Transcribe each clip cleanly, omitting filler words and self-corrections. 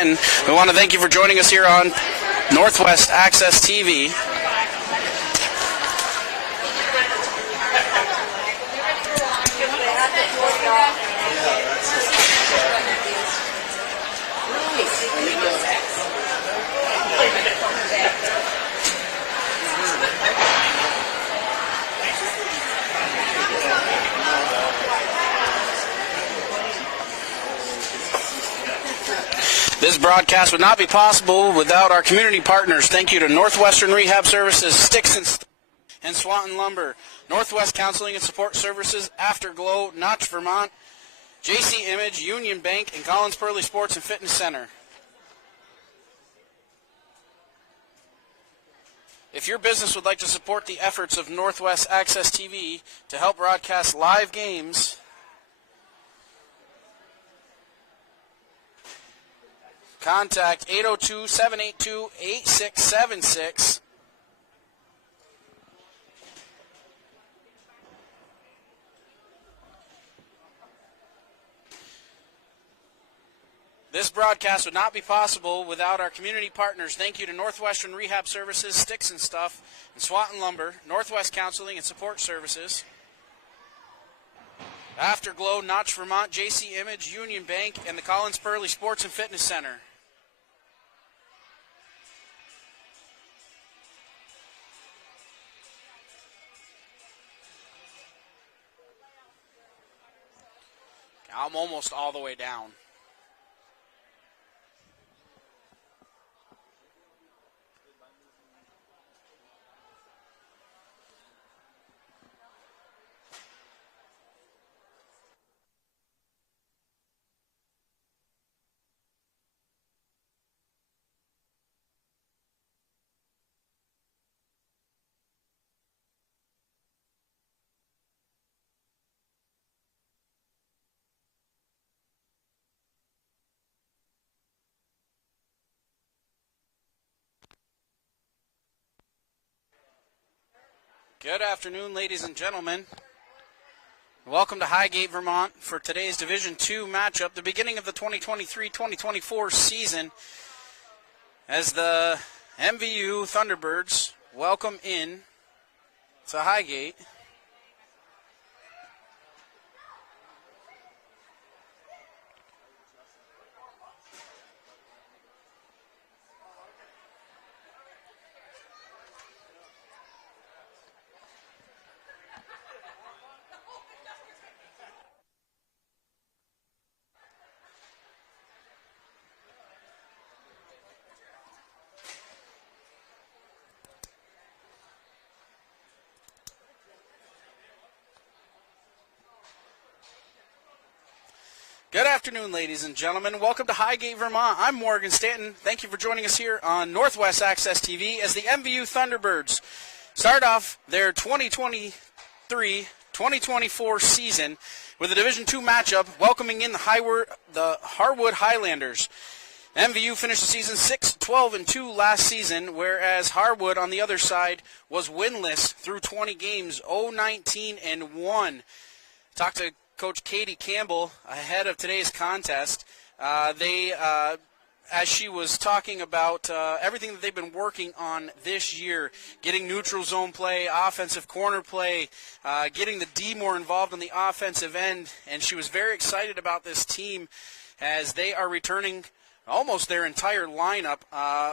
Stanton. We want to thank you for joining us here on Northwest Access TV. This broadcast would not be possible without our community partners. Thank you to Northwestern Rehab Services, Sticks and Swanton Lumber, Northwest Counseling and Support Services, Afterglow, Notch, Vermont, JC Image, Union Bank, and Collins Pearly Sports and Fitness Center. If your business would like to support the efforts of Northwest Access TV to help broadcast live games, contact 802-782-8676. This broadcast would not be possible without our community partners. Thank you to Northwestern Rehab Services, Sticks and Stuff, and Swanton Lumber, Northwest Counseling and Support Services, Afterglow, Notch, Vermont, JC Image, Union Bank, and the Collins Pearly Sports and Fitness Center. I'm almost all the way down. Good afternoon, ladies and gentlemen. Welcome to Highgate, Vermont for today's Division II matchup, the beginning of the 2023-2024 season, as the MVU Thunderbirds welcome in to Highgate. Good afternoon, ladies and gentlemen. Welcome to Highgate, Vermont. I'm Morgan Stanton. Thank you for joining us here on Northwest Access TV as the MVU Thunderbirds start off their 2023-2024 season with a Division II matchup welcoming in the Harwood Highlanders. MVU finished the season 6-12-2 last season, whereas Harwood on the other side was winless through 20 games, 0-19-1. Talked to Coach Katie Campbell ahead of today's contest. As she was talking about everything that they've been working on this year, getting neutral zone play, offensive corner play, getting the D more involved on the offensive end, and she was very excited about this team as they are returning almost their entire lineup.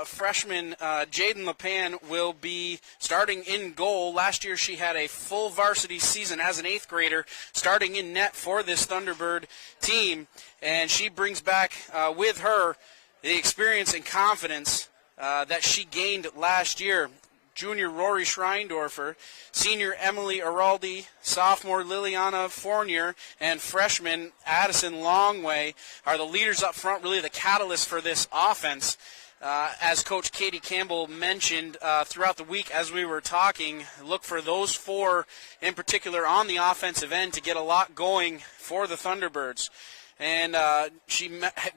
Freshman Jaden LePan will be starting in goal. Last year she had a full varsity season as an 8th grader starting in net for this Thunderbird team, and she brings back with her the experience and confidence that she gained last year. Junior Rory Schreindorfer, senior Emily Araldi, sophomore Liliana Fournier, and freshman Addison Longway are the leaders up front, really the catalyst for this offense. As Coach Katie Campbell mentioned throughout the week as we were talking, look for those four in particular on the offensive end to get a lot going for the Thunderbirds. And she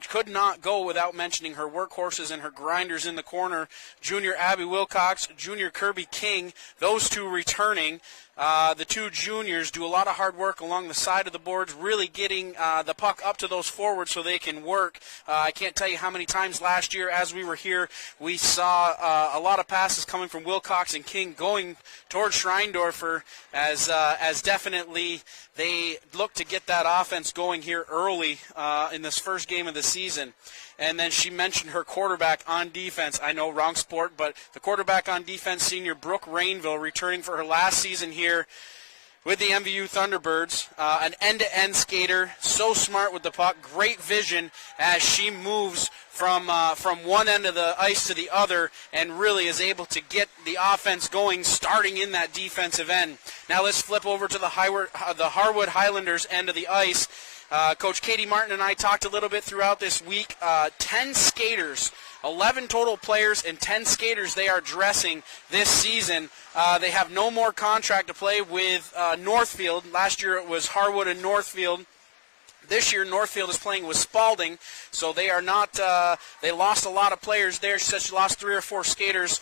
could not go without mentioning her workhorses and her grinders in the corner. Junior Abby Wilcox, Junior Kirby King, those two returning. the two juniors do a lot of hard work along the side of the boards, really getting the puck up to those forwards so they can work. I can't tell you how many times last year as we were here, we saw a lot of passes coming from Wilcox and King going towards Schreindorfer as definitely they look to get that offense going here early in this first game of the season. And then she mentioned her quarterback on defense. I know, wrong sport, but the quarterback on defense, senior Brooke Rainville, returning for her last season here with the MVU Thunderbirds. An end-to-end skater, so smart with the puck, great vision as she moves from one end of the ice to the other and really is able to get the offense going starting in that defensive end. Now let's flip over to the Harwood Highlanders end of the ice. Coach Katie Martin and I talked a little bit throughout this week. 10 skaters, 11 total players, and 10 skaters they are dressing this season. They have no more contract to play with Northfield. Last year it was Harwood and Northfield. This year, Northfield is playing with Spalding, so they are not. They lost a lot of players there. She said she lost 3 or 4 skaters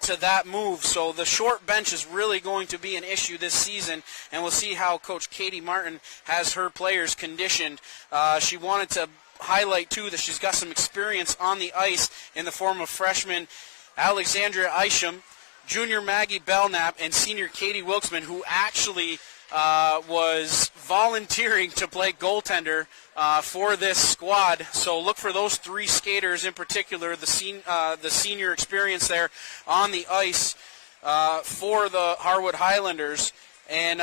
to that move. So the short bench is really going to be an issue this season, and we'll see how Coach Katie Martin has her players conditioned. She wanted to highlight too that she's got some experience on the ice in the form of freshman Alexandria Isham, junior Maggie Belknap, and senior Katie Wilkesman, who actually was volunteering to play goaltender for this squad. So look for those 3 skaters in particular, the senior experience there on the ice for the Harwood Highlanders. And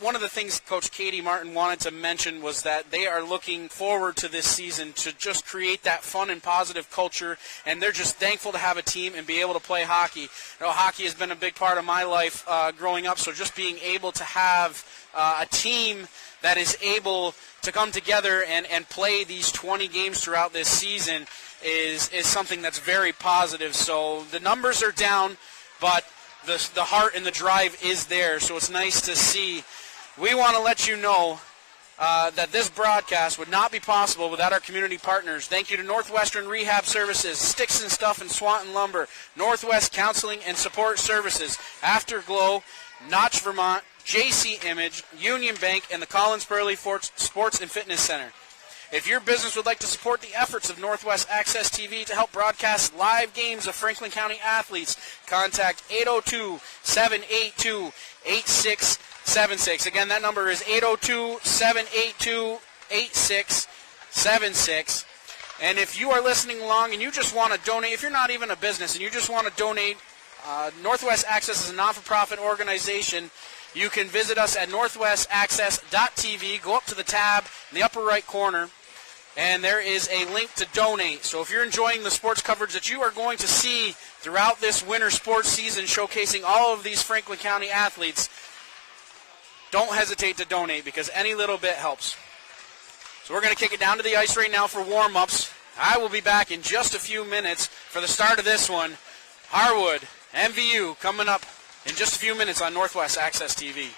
one of the things Coach Katie Martin wanted to mention was that they are looking forward to this season to just create that fun and positive culture, and they're just thankful to have a team and be able to play hockey. You know, hockey has been a big part of my life growing up, so just being able to have a team that is able to come together and play these 20 games throughout this season is something that's very positive. So the numbers are down, but the heart and the drive is there, so it's nice to see. We want to let you know that this broadcast would not be possible without our community partners. Thank you to Northwestern Rehab Services, Sticks and Stuff and Swanton Lumber, Northwest Counseling and Support Services, Afterglow, Notch, Vermont, JC Image, Union Bank, and the Collins Burley Sports and Fitness Center. If your business would like to support the efforts of Northwest Access TV to help broadcast live games of Franklin County athletes, contact 802-782-8676. Again, that number is 802-782-8676. And if you are listening along and you just want to donate, if you're not even a business and you just want to donate, Northwest Access is a non-for-profit organization. You can visit us at northwestaccess.tv. Go up to the tab in the upper right corner, and there is a link to donate. So if you're enjoying the sports coverage that you are going to see throughout this winter sports season showcasing all of these Franklin County athletes, don't hesitate to donate because any little bit helps. So we're going to kick it down to the ice right now for warm-ups. I will be back in just a few minutes for the start of this one. Harwood, MVU coming up in just a few minutes on Northwest Access TV.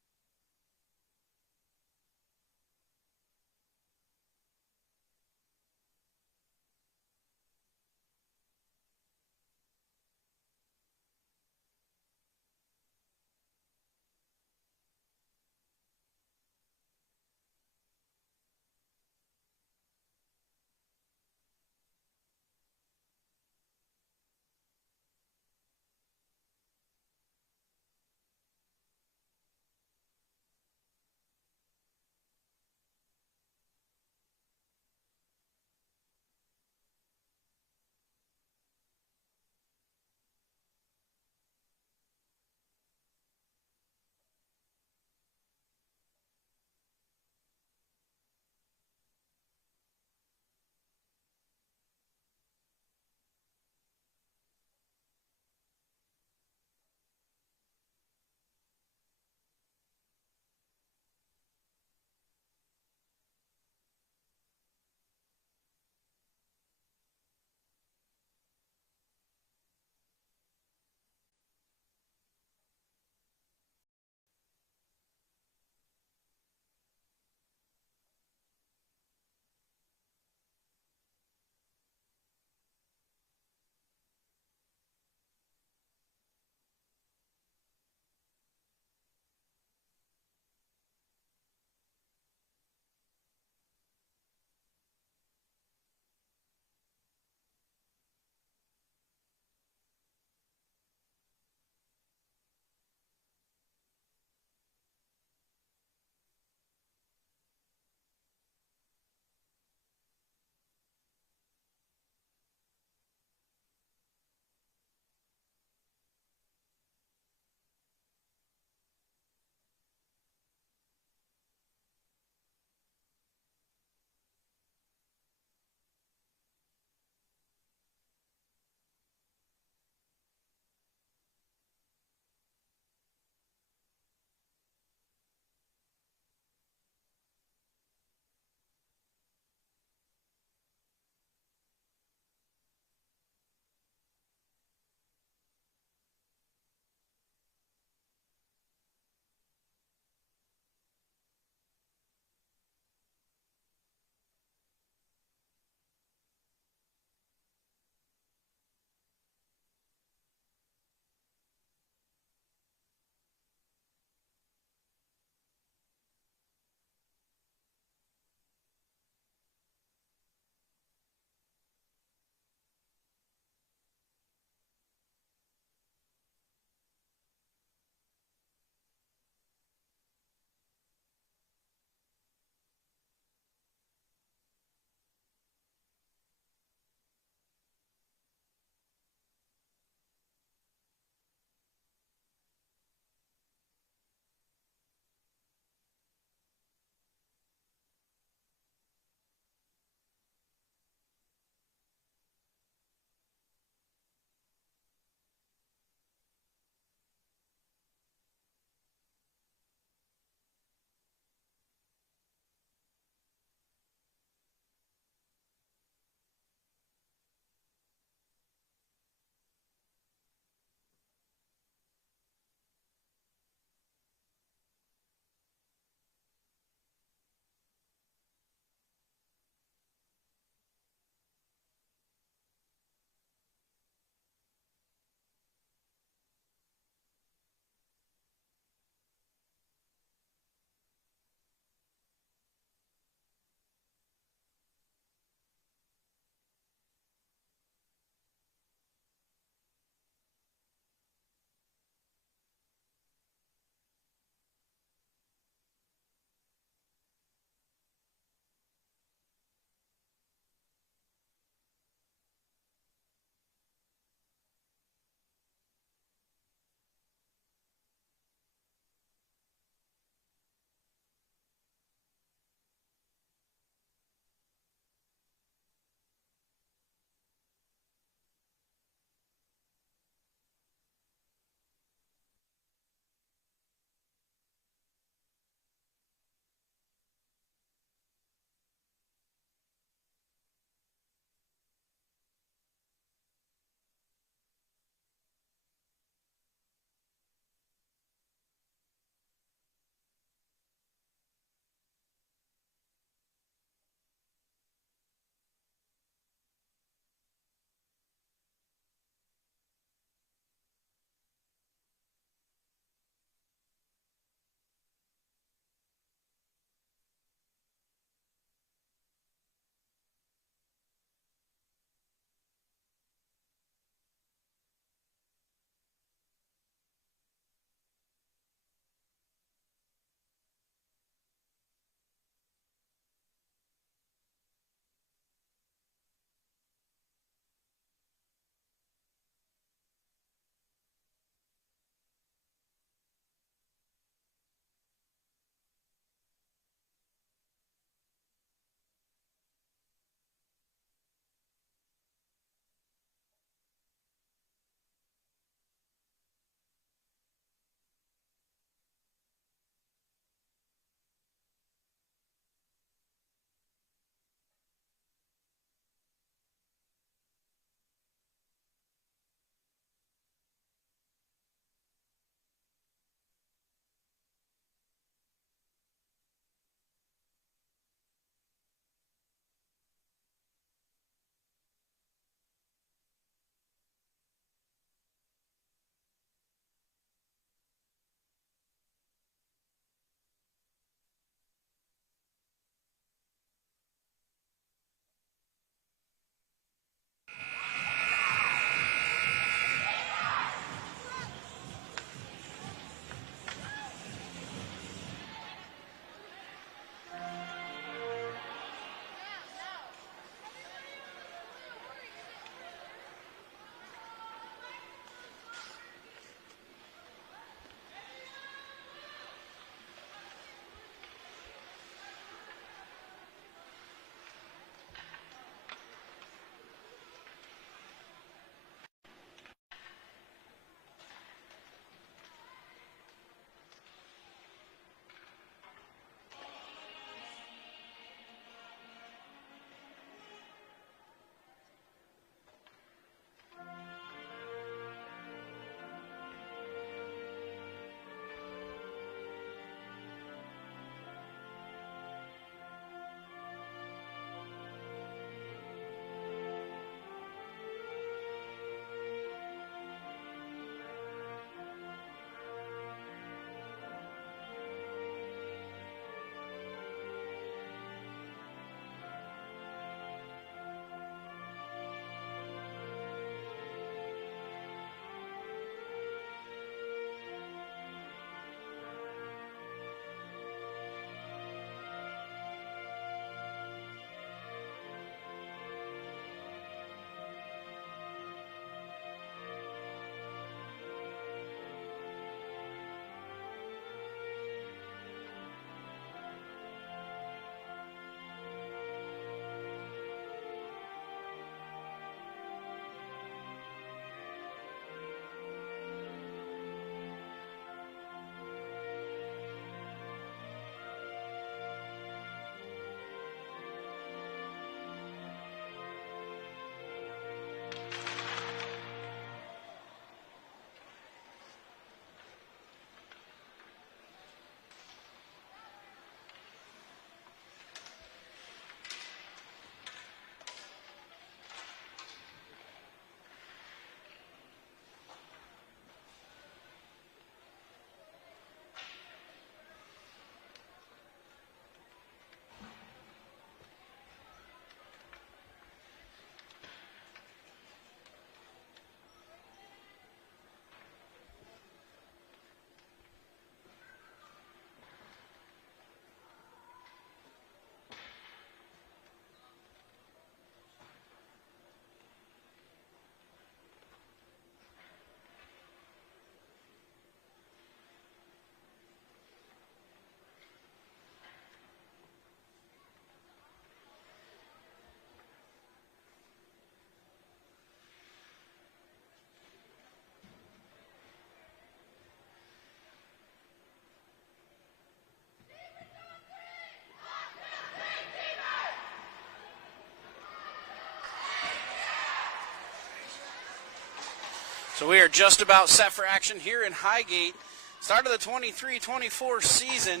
So we are just about set for action here in Highgate. Start of the 23-24 season.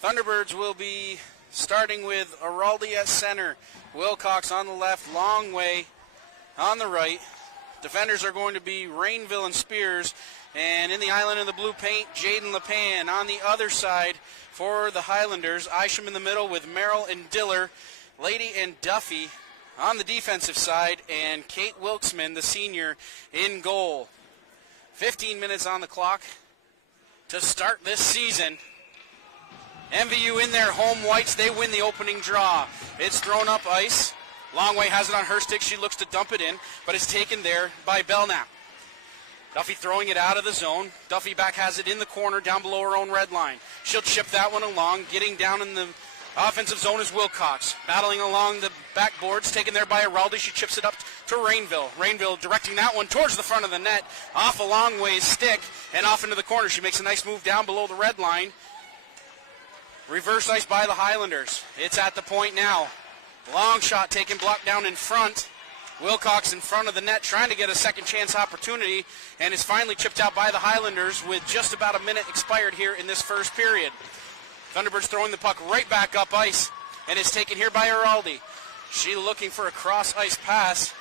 Thunderbirds will be starting with Araldi at center. Wilcox on the left, Longway on the right. Defenders are going to be Rainville and Spears. And in the island in the blue paint, Jaden LePan. On the other side for the Highlanders, Isham in the middle with Merrill and Diller, Lady and Duffy on the defensive side, and Kate Wilkesman, the senior, in goal. 15 minutes on the clock to start this season. MVU in their home whites, they win the opening draw. It's thrown up ice. Longway has it on her stick. She looks to dump it in, but it's taken there by Belknap. Duffy throwing it out of the zone. Duffy back has it in the corner down below her own red line. She'll chip that one along. Getting down in the offensive zone is Wilcox. Battling along the backboards, taken there by Araldi. She chips it up to Rainville. Rainville directing that one towards the front of the net. Off a Longway's stick and off into the corner. She makes a nice move down below the red line. Reverse ice by the Highlanders. It's at the point now. Long shot taken, blocked down in front. Wilcox in front of the net trying to get a second chance opportunity, and is finally chipped out by the Highlanders with just about a minute expired here in this first period. Thunderbirds throwing the puck right back up ice, and it's taken here by Araldi. She looking for a cross ice pass,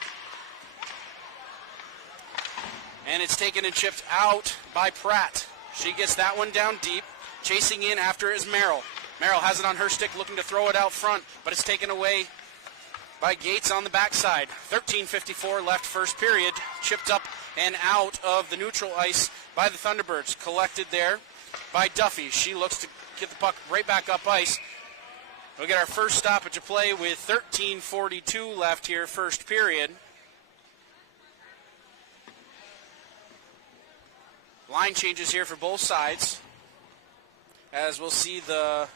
and it's taken and chipped out by Pratt. She gets that one down deep. Chasing in after is Merrill. Merrill has it on her stick, looking to throw it out front, but it's taken away by Gates on the backside. 13:54 left first period. Chipped up and out of the neutral ice by the Thunderbirds. Collected there by Duffy. She looks to get the puck right back up ice. We'll get our first stoppage of play with 13:42 left here first period. Line changes here for both sides, as we'll see the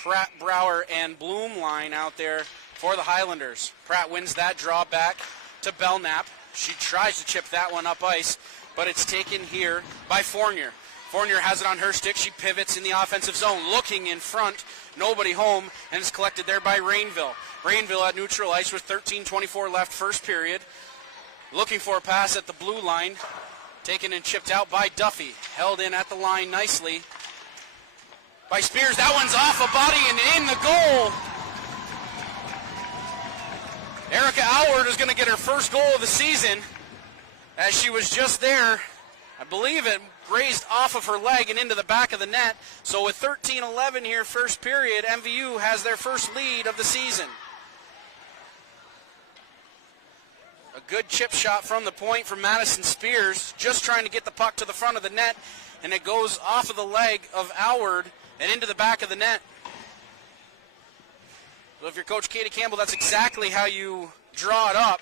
Pratt, Brower, and Bloom line out there for the Highlanders. Pratt wins that draw back to Belknap. She tries to chip that one up ice, but it's taken here by Fournier. Fournier has it on her stick. She pivots in the offensive zone, looking in front. Nobody home, and it's collected there by Rainville. Rainville at neutral ice with 13:24 left first period. Looking for a pass at the blue line. Taken and chipped out by Duffy. Held in at the line nicely by Spears. That one's off a body and in the goal. Erica Alward is going to get her first goal of the season, as she was just there. I believe it raised off of her leg and into the back of the net. So with 13:11 here first period, MVU has their first lead of the season. A good chip shot from the point from Madison Spears, just trying to get the puck to the front of the net, and it goes off of the leg of Alward and into the back of the net. So if you're Coach Katie Campbell, that's exactly how you draw it up.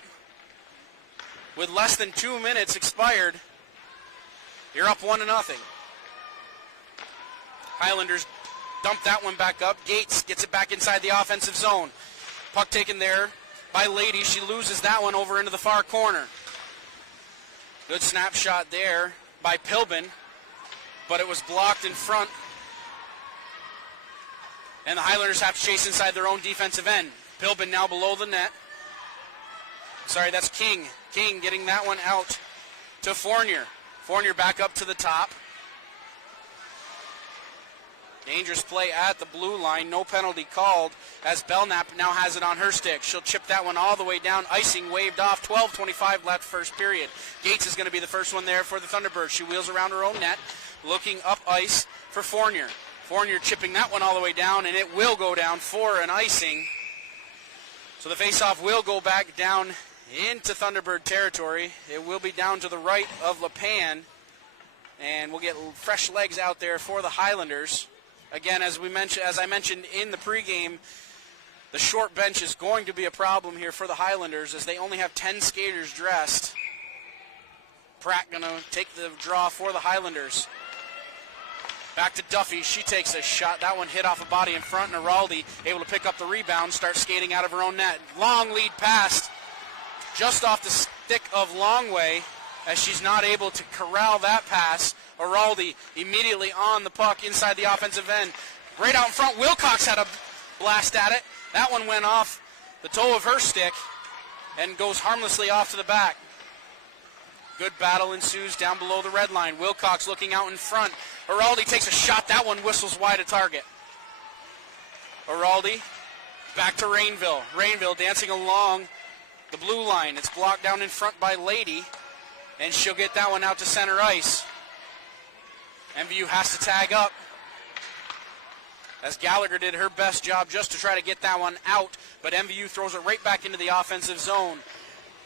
With less than 2 minutes expired, you're up 1-0. Highlanders dump that one back up. Gates gets it back inside the offensive zone. Puck taken there by Lady. She loses that one over into the far corner. Good snapshot there by Pilbin, but it was blocked in front, and the Highlanders have to chase inside their own defensive end. Pilbin now below the net. Sorry, that's King. King getting that one out to Fournier. Fournier back up to the top. Dangerous play at the blue line. No penalty called, as Belknap now has it on her stick. She'll chip that one all the way down. Icing waved off. 12:25 left first period. Gates is going to be the first one there for the Thunderbirds. She wheels around her own net, looking up ice for Fournier. Fournier chipping that one all the way down, and it will go down for an icing. So the faceoff will go back down into Thunderbird territory. It will be down to the right of LePan, and we'll get fresh legs out there for the Highlanders. Again, as I mentioned in the pregame, the short bench is going to be a problem here for the Highlanders, as they only have 10 skaters dressed. Pratt going to take the draw for the Highlanders. Back to Duffy. She takes a shot. That one hit off a body in front, and Araldi able to pick up the rebound, start skating out of her own net. Long lead pass just off the stick of Longway, as she's not able to corral that pass. Araldi immediately on the puck inside the offensive end. Right out in front, Wilcox had a blast at it. That one went off the toe of her stick and goes harmlessly off to the back. Good battle ensues down below the red line. Wilcox looking out in front. Araldi takes a shot. That one whistles wide of target. Araldi back to Rainville. Rainville dancing along the blue line. It's blocked down in front by Lady, and she'll get that one out to center ice. MVU has to tag up, as Gallagher did her best job just to try to get that one out, but MVU throws it right back into the offensive zone.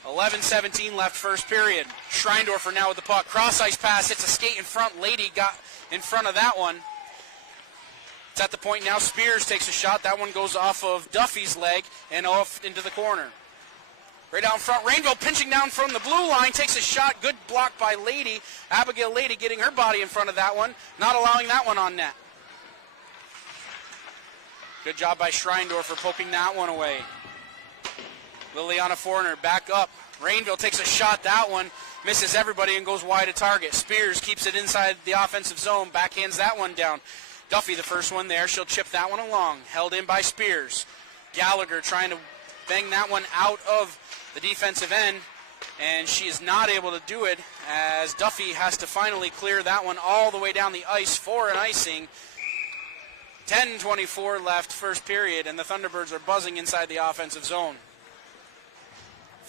11-17 left first period. Schreindorfer now with the puck. Cross-ice pass, hits a skate in front. Lady got in front of that one. It's at the point now. Spears takes a shot. That one goes off of Duffy's leg and off into the corner. Right out in front, Rainville pinching down from the blue line, takes a shot. Good block by Lady. Abigail Lady getting her body in front of that one, not allowing that one on net. Good job by Schreindorfer poking that one away. Liliana Forner back up. Rainville takes a shot. That one misses everybody and goes wide of target. Spears keeps it inside the offensive zone. Backhands that one down. Duffy the first one there. She'll chip that one along. Held in by Spears. Gallagher trying to bang that one out of the defensive end, and she is not able to do it as Duffy has to finally clear that one all the way down the ice for an icing. 10:24 left first period, and the Thunderbirds are buzzing inside the offensive zone.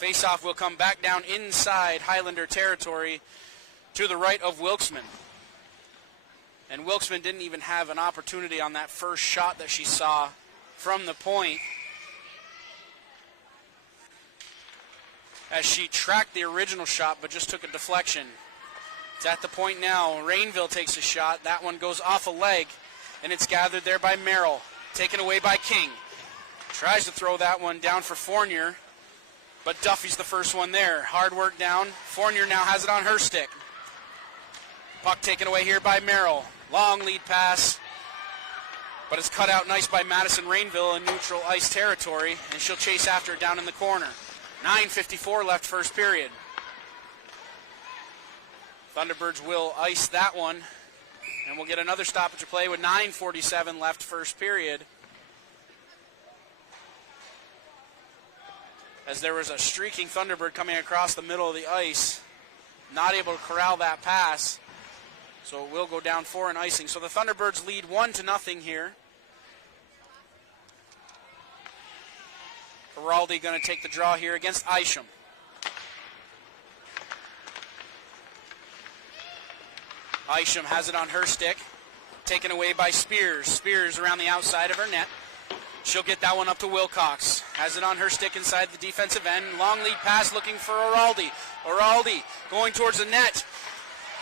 Faceoff will come back down inside Highlander territory to the right of Wilkesman. And Wilkesman didn't even have an opportunity on that first shot that she saw from the point, as she tracked the original shot but just took a deflection. It's at the point now. Rainville takes a shot. That one goes off a leg, and it's gathered there by Merrill. Taken away by King. Tries to throw that one down for Fournier, but Duffy's the first one there. Hard work down. Fournier now has it on her stick. Puck taken away here by Merrill. Long lead pass, but it's cut out nice by Madison Rainville in neutral ice territory, and she'll chase after it down in the corner. 9:54 left first period. Thunderbirds will ice that one, and we'll get another stoppage of play with 9:47 left first period, as there was a streaking Thunderbird coming across the middle of the ice, not able to corral that pass, so it will go down for an icing. So the Thunderbirds lead 1-0 here. Araldi going to take the draw here against Isham. Isham has it on her stick, taken away by Spears. Spears around the outside of her net. She'll get that one up to Wilcox. Has it on her stick inside the defensive end. Long lead pass looking for Araldi. Araldi going towards the net.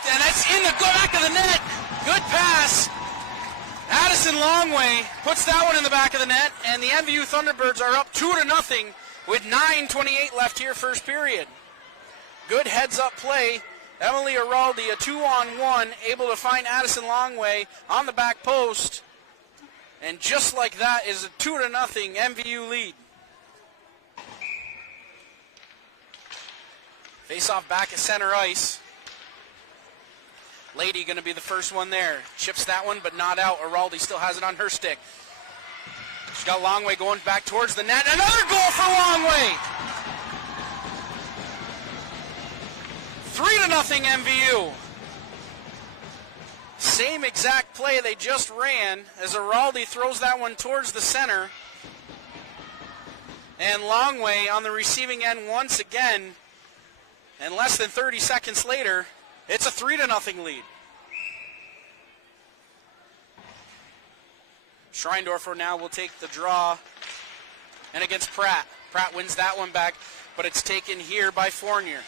And that's in the back of the net. Good pass. Addison Longway puts that one in the back of the net, and the MVU Thunderbirds are up 2-0 with 9:28 left here first period. Good heads-up play. Emily Araldi, a 2-on-1, able to find Addison Longway on the back post. And just like that is a 2-0 MVU lead. Face-off back at center ice. Lady going to be the first one there. Chips that one, but not out. Araldi still has it on her stick. She's got Longway going back towards the net. Another goal for Longway! 3-0 MVU. Same exact play they just ran as Araldi throws that one towards the center. And Longway on the receiving end once again. And less than 30 seconds later, it's a 3-0 lead. Schreindorfer now will take the draw, and against Pratt. Pratt wins that one back, but it's taken here by Fournier.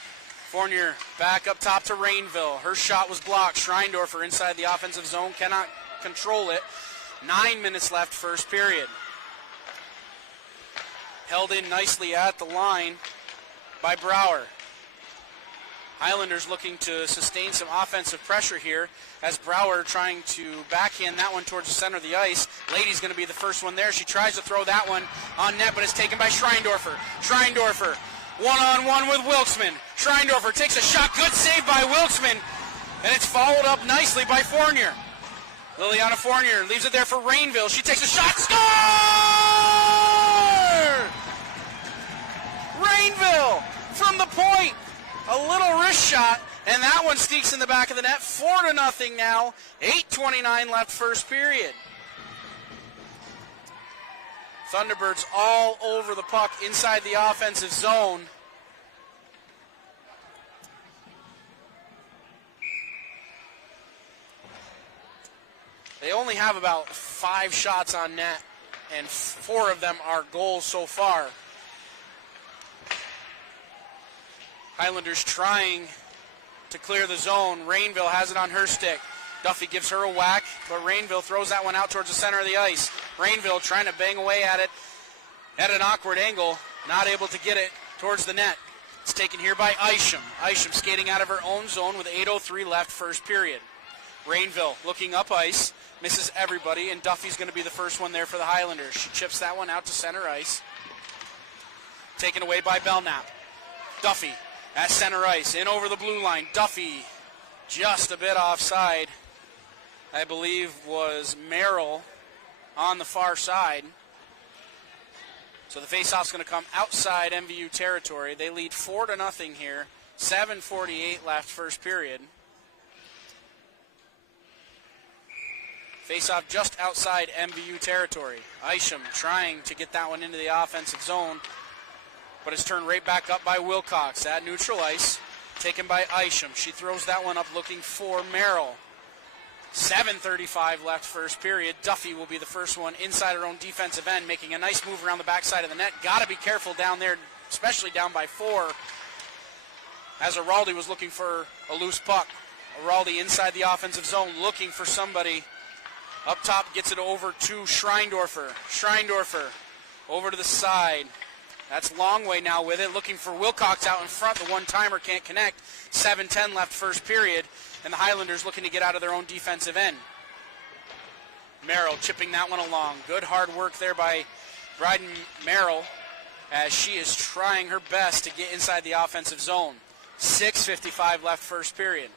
Fournier back up top to Rainville. Her shot was blocked. Schreindorfer inside the offensive zone, cannot control it. 9 minutes left first period. Held in nicely at the line by Brower. Highlanders looking to sustain some offensive pressure here as Brower trying to backhand that one towards the center of the ice. Lady's going to be the first one there. She tries to throw that one on net, but it's taken by Schreindorfer. Schreindorfer one-on-one with Wilkesman. Schreindorfer takes a shot. Good save by Wilkesman, and it's followed up nicely by Fournier. Liliana Fournier leaves it there for Rainville. She takes a shot. Score! Rainville from the point. A little wrist shot, and that one sneaks in the back of the net. 4-0 now. 8:29 left first period. Thunderbirds all over the puck inside the offensive zone. They only have about 5 shots on net, and 4 of them are goals so far. Highlanders trying to clear the zone. Rainville has it on her stick. Duffy gives her a whack, but Rainville throws that one out towards the center of the ice. Rainville trying to bang away at it at an awkward angle, not able to get it towards the net. It's taken here by Isham. Isham skating out of her own zone with 8:03 left first period. Rainville looking up ice, misses everybody, and Duffy's going to be the first one there for the Highlanders. She chips that one out to center ice. Taken away by Belknap. Duffy at center ice, in over the blue line. Duffy just a bit offside. I believe was Merrill on the far side. So the faceoff's going to come outside MVU territory. They lead 4-0 here. 7:48 left first period. Faceoff just outside MVU territory. Isham trying to get that one into the offensive zone, but it's turned right back up by Wilcox at neutral ice. Taken by Isham. She throws that one up looking for Merrill. 7:35 left first period. Duffy will be the first one inside her own defensive end, making a nice move around the backside of the net. Got to be careful down there, especially down by 4, as Araldi was looking for a loose puck. Araldi inside the offensive zone looking for somebody. Up top, gets it over to Schreindorfer. Schreindorfer over to the side. That's Longway now with it, looking for Wilcox out in front. The one-timer can't connect. 7:10 left first period, and the Highlanders looking to get out of their own defensive end. Merrill chipping that one along. Good hard work there by Bryden Merrill as she is trying her best to get inside the offensive zone. 6:55 left first period.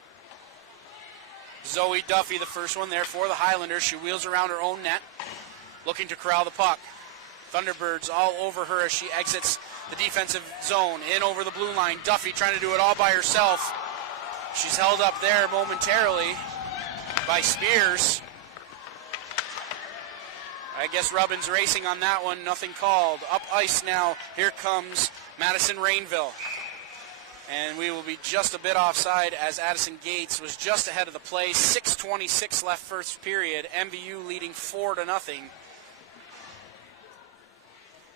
Zoe Duffy, the first one there for the Highlanders. She wheels around her own net, looking to corral the puck. Thunderbirds all over her as she exits the defensive zone, in over the blue line. Duffy trying to do it all by herself. She's held up there momentarily by Spears. I guess Rubbin's racing on that one, nothing called. Up ice now, here comes Madison Rainville. And we will be just a bit offside as Addison Gates was just ahead of the play. 6:26 left first period. MVU leading 4-0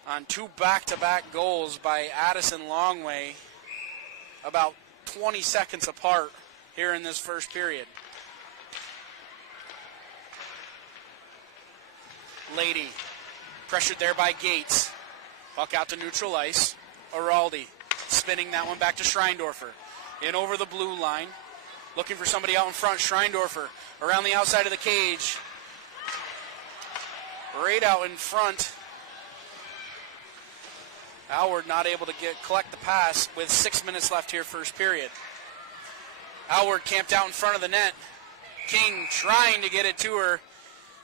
on 2 back-to-back goals by Addison Longway, about 20 seconds apart here in this first period. Lady pressured there by Gates. Puck out to neutral ice. Araldi spinning that one back to Schreindorfer. In over the blue line. Looking for somebody out in front. Schreindorfer around the outside of the cage. Right out in front. Howard not able to collect the pass with 6 minutes left here first period. Howard camped out in front of the net. King trying to get it to her,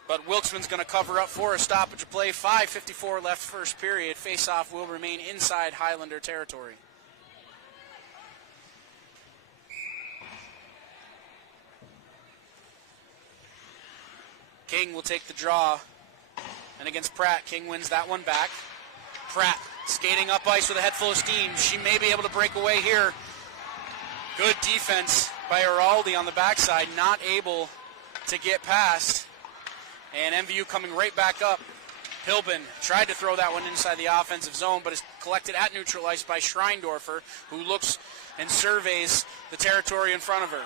but Wilksman's going to cover up for a stoppage of play. 5:54 left first period. Faceoff will remain inside Highlander territory. King will take the draw, and against Pratt, King wins that one back. Pratt skating up ice with a head full of steam. She may be able to break away here. Good defense by Araldi on the backside, not able to get past. And MVU coming right back up. Hilbin tried to throw that one inside the offensive zone, but is collected at neutral ice by Schreindorfer, who looks and surveys the territory in front of her.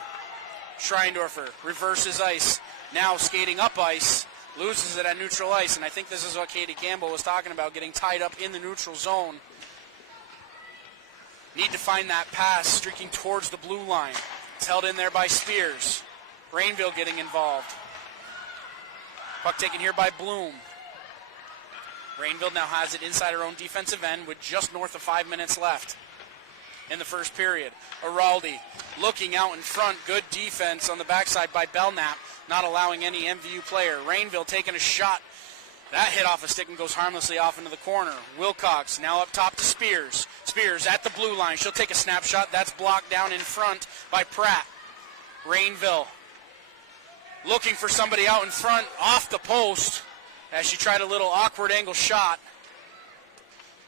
Schreindorfer reverses ice, now skating up ice. Loses it at neutral ice, and I think this is what Katie Campbell was talking about, getting tied up in the neutral zone. Need to find that pass, streaking towards the blue line. It's held in there by Spears. Rainville getting involved. Puck taken here by Bloom. Rainville now has it inside her own defensive end with just north of 5 minutes left in the first period. Araldi looking out in front. Good defense on the backside by Belknap, not allowing any MVU player. Rainville taking a shot That hit off a stick and goes harmlessly off into the corner. Wilcox now up top to Spears. Spears at the blue line. She'll take a snapshot. That's blocked down in front by Pratt. Rainville looking for somebody out in front off the post as she tried a little awkward angle shot.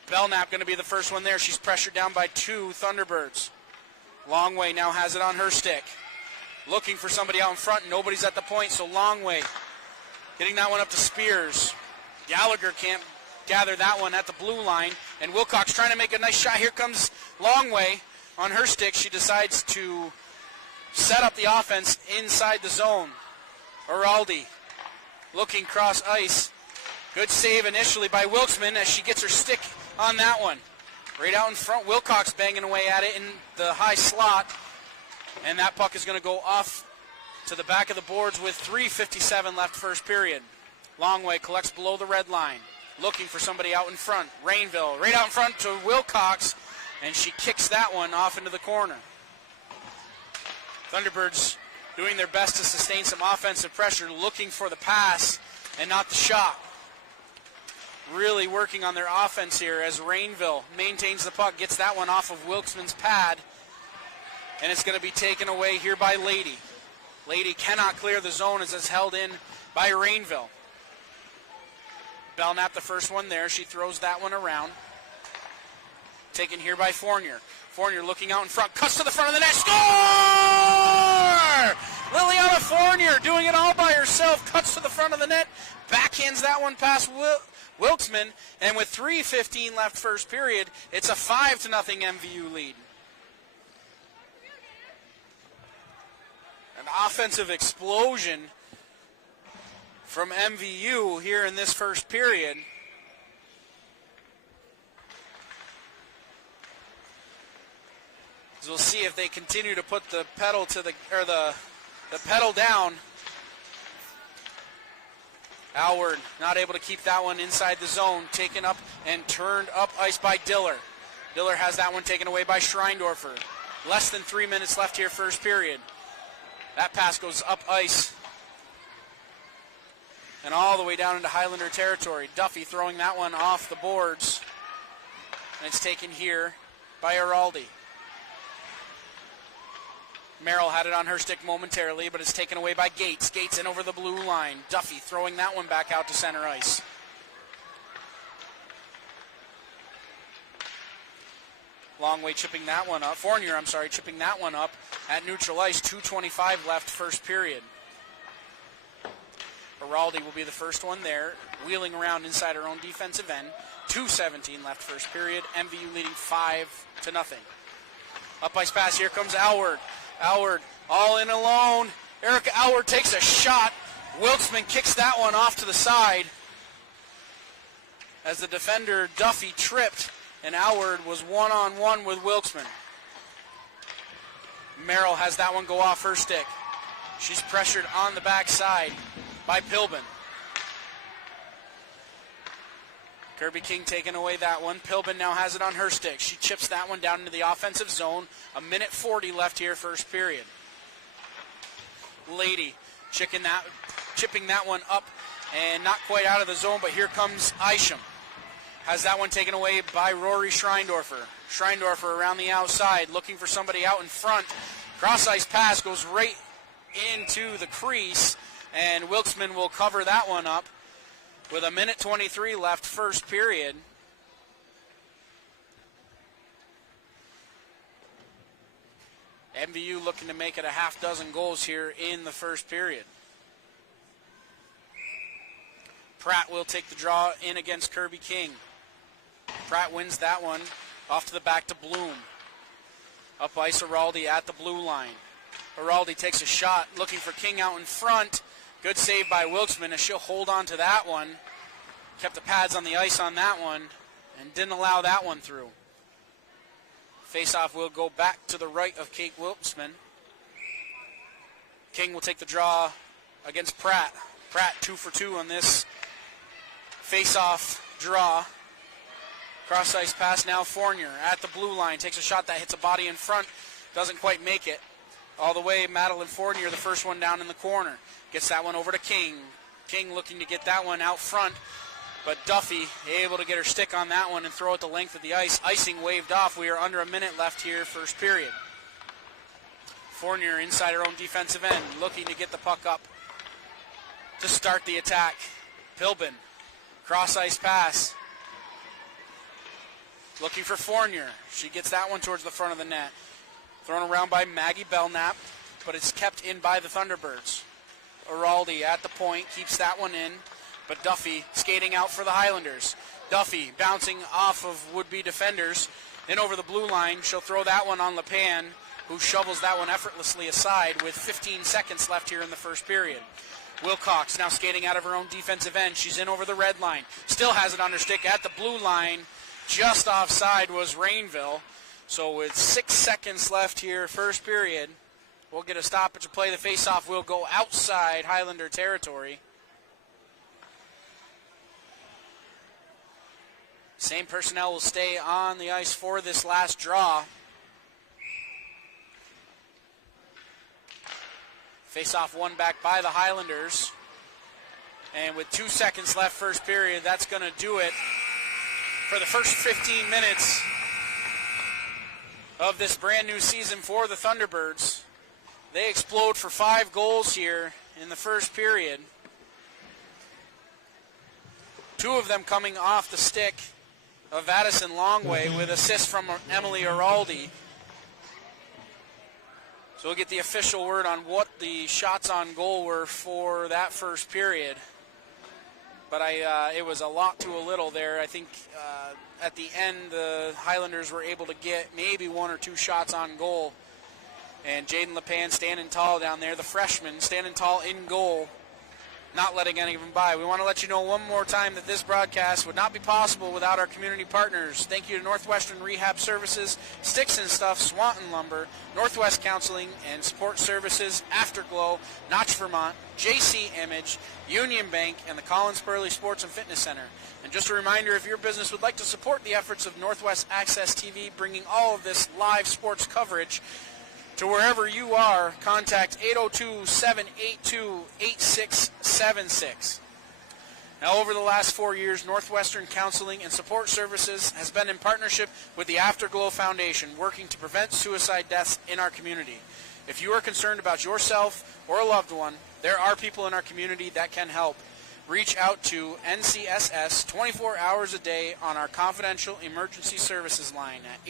Belknap going to be the first one there. She's pressured down by 2 Thunderbirds. Longway now has it on her stick. Looking for somebody out in front. Nobody's at the point, so Longway getting that one up to Spears. Gallagher can't gather that one at the blue line. And Wilcox trying to make a nice shot. Here comes Longway on her stick. She decides to set up the offense inside the zone. Araldi looking cross ice. Good save initially by Wilksman as she gets her stick on that one. Right out in front, Wilcox banging away at it in the high slot. And that puck is going to go off to the back of the boards with 3:57 left first period. Longway collects below the red line. Looking for somebody out in front. Rainville right out in front to Wilcox. And she kicks that one off into the corner. Thunderbirds doing their best to sustain some offensive pressure. Looking for the pass and not the shot. Really working on their offense here as Rainville maintains the puck. Gets that one off of Wilksman's pad. And it's going to be taken away here by Lady. Lady cannot clear the zone as it's held in by Rainville. Belknap the first one there. She throws that one around. Taken here by Fournier. Fournier looking out in front. Cuts to the front of the net. Score! Liliana Fournier doing it all by herself. Cuts to the front of the net. Backhands that one past Wilksman. And with 3:15 left first period, it's a 5-0 MVU lead. An offensive explosion from MVU here in this first period. So we'll see if they continue to put the pedal to the pedal down. Howard not able to keep that one inside the zone. Taken up and turned up ice by Diller. Diller has that one taken away by Schreindorfer. Less than 3 minutes left here first period. That pass goes up ice and all the way down into Highlander territory. Duffy throwing that one off the boards. And it's taken here by Araldi. Merrill had it on her stick momentarily, but it's taken away by Gates. Gates in over the blue line. Duffy throwing that one back out to center ice. Longway chipping that one up. Fournier, chipping that one up at neutral ice. 2:25 left first period. Araldi will be the first one there, wheeling around inside her own defensive end. 2:17 left first period. MVU leading 5-0. Up ice pass. Here comes Howard. Howard all in alone. Erica Howard takes a shot. Wilksman kicks that one off to the side as the defender Duffy tripped, and Howard was one-on-one with Wilksman. Merrill has that one go off her stick. She's pressured on the backside by Pilbin. Kirby King taking away that one. Pilbin now has it on her stick. She chips that one down into the offensive zone. 1:40 left here first period. Lady chipping that one up and not quite out of the zone, but here comes Isham. Has that one taken away by Rory Schreindorfer. Schreindorfer around the outside looking for somebody out in front. Cross ice pass goes right into the crease, and Wilksman will cover that one up with 1:23 left first period. MVU looking to make it a half dozen goals here in the first period. Pratt will take the draw in against Kirby King. Pratt wins that one off to the back to Bloom. Up ice, Araldi at the blue line. Araldi takes a shot looking for King out in front. Good save by Wilksman as she'll hold on to that one. Kept the pads on the ice on that one and didn't allow that one through. Face-off will go back to the right of Kate Wilksman. King will take the draw against Pratt. Pratt 2 for 2 on this face-off draw. Cross ice pass now Fournier at the blue line. Takes a shot that hits a body in front. Doesn't quite make it. All the way, Madeline Fournier, the first one down in the corner. Gets that one over to King. King looking to get that one out front But Duffy able to get her stick on that one and throw it the length of the ice. Icing waved off. We are under a minute left here, first period. Fournier inside her own defensive end, looking to get the puck up to start the attack. Pilbin, cross-ice pass. Looking for Fournier. She gets that one towards the front of the net. Thrown around by Maggie Belknap, but it's kept in by the Thunderbirds. Araldi at the point, keeps that one in, but Duffy skating out for the Highlanders. Duffy bouncing off of would-be defenders, in over the blue line. She'll throw that one on LePan, who shovels that one effortlessly aside with 15 seconds left here in the first period. Wilcox now skating out of her own defensive end. She's in over the red line. Still has it on her stick at the blue line. Just offside was Rainville. So with 6 seconds left here, first period, we'll get a stoppage of play. The faceoff will go outside Highlander territory. Same personnel will stay on the ice for this last draw. Face-off won back by the Highlanders. And with 2 seconds left first period, that's going to do it for the first 15 minutes of this brand new season for the Thunderbirds. They explode for 5 goals here in the first period. 2 of them coming off the stick of Addison Longway with assists from Emily Araldi. So we'll get the official word on what the shots on goal were for that first period. But it was a lot to a little there. I think at the end, the Highlanders were able to get maybe 1 or 2 shots on goal. And Jaden LePan standing tall down there, the freshman, standing tall in goal, not letting any of them by. We want to let you know one more time that this broadcast would not be possible without our community partners. Thank you to Northwestern Rehab Services, Sticks and Stuff, Swanton Lumber, Northwest Counseling and Support Services, Afterglow, Notch Vermont, JC Image, Union Bank, and the Collins Burley Sports and Fitness Center. And just a reminder, if your business would like to support the efforts of Northwest Access TV, bringing all of this live sports coverage to wherever you are, contact 802-782-8676. Now, over the last 4 years, Northwestern Counseling and Support Services has been in partnership with the Afterglow Foundation, working to prevent suicide deaths in our community. If you are concerned about yourself or a loved one, there are people in our community that can help. Reach out to NCSS 24 hours a day on our confidential emergency services line at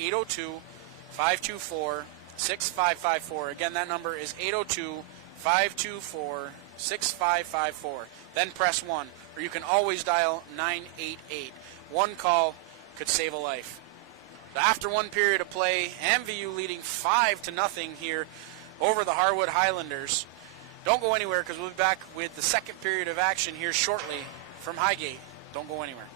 802-524-6554. Again, that number is 802-524-6554. Then press 1, or you can always dial 988. One call could save a life. After 1 period of play, MVU leading 5-0 here over the Harwood Highlanders. Don't go anywhere, because we'll be back with the second period of action here shortly from Highgate. Don't go anywhere.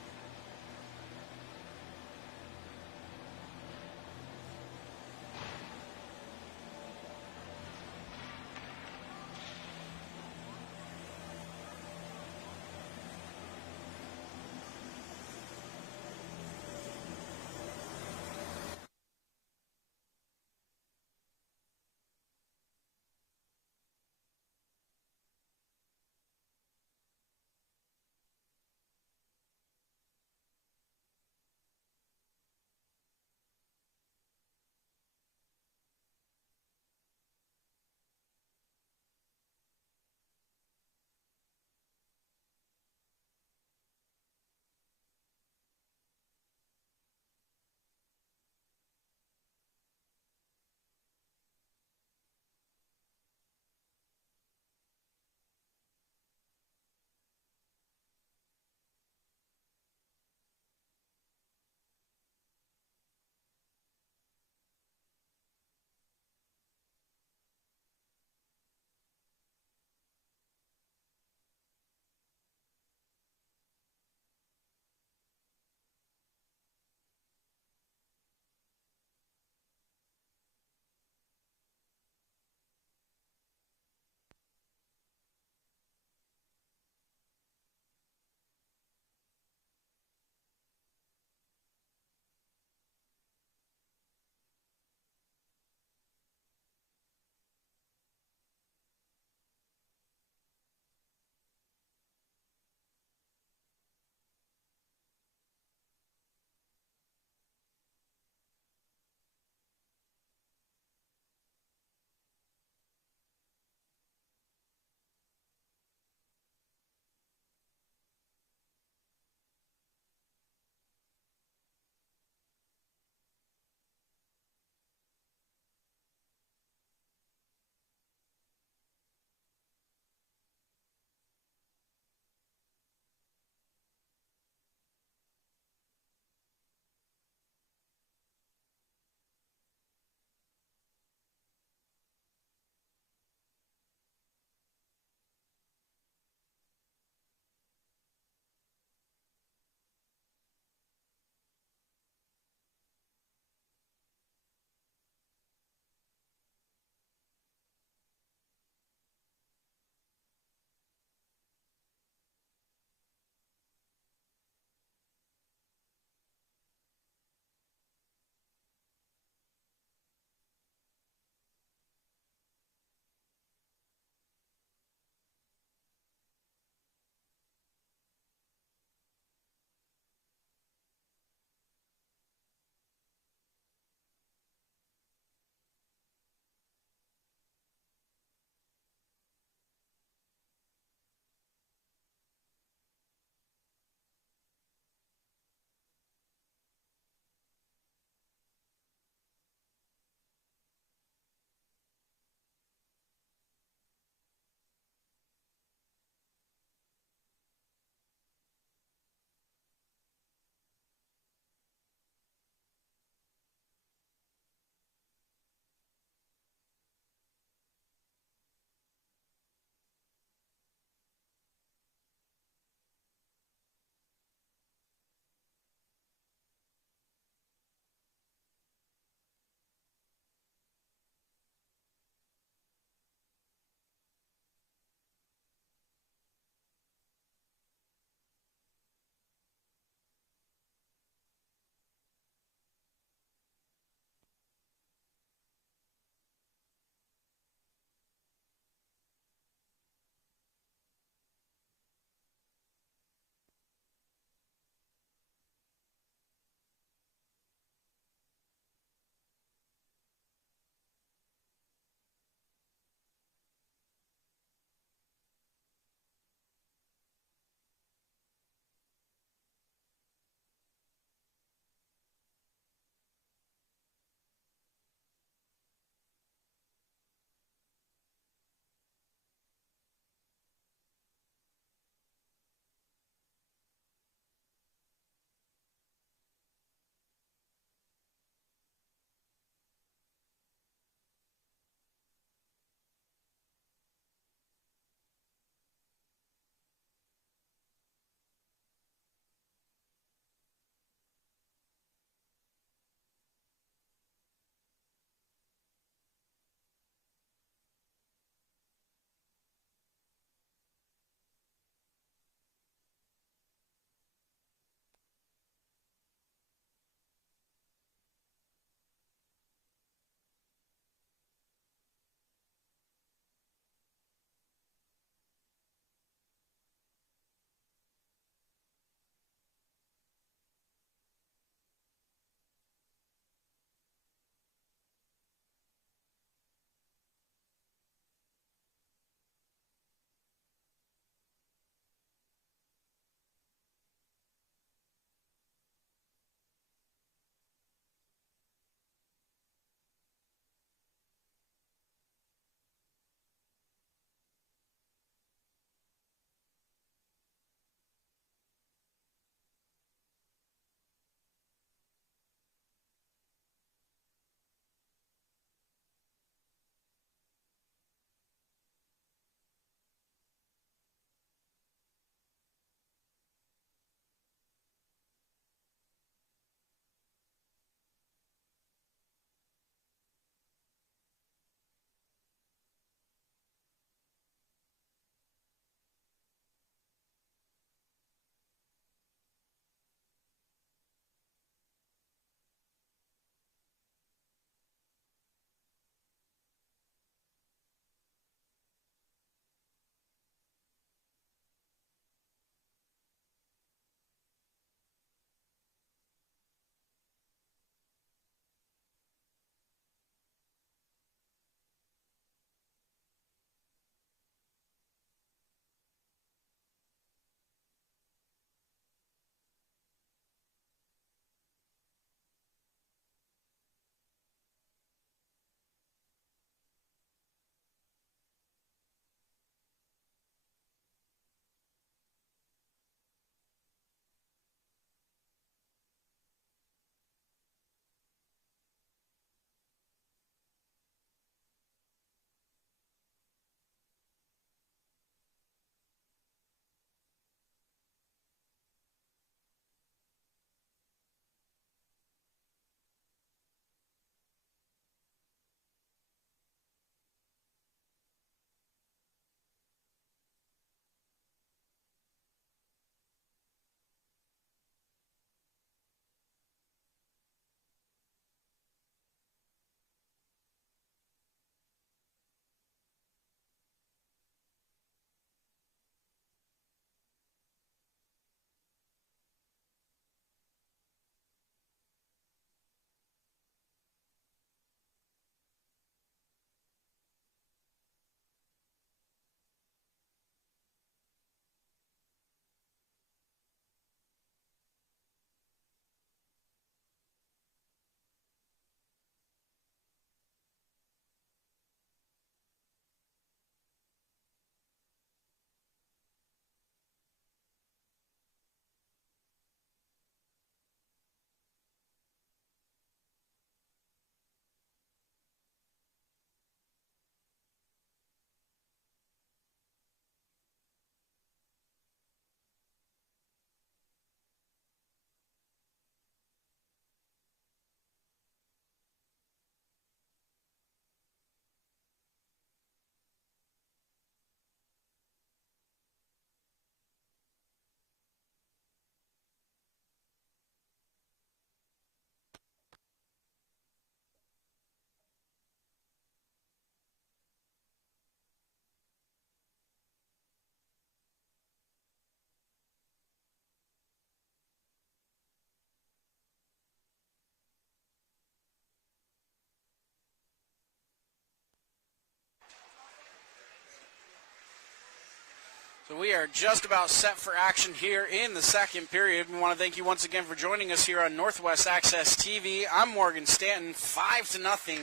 So we are just about set for action here in the second period. We want to thank you once again for joining us here on Northwest Access TV. I'm Morgan Stanton, 5-0.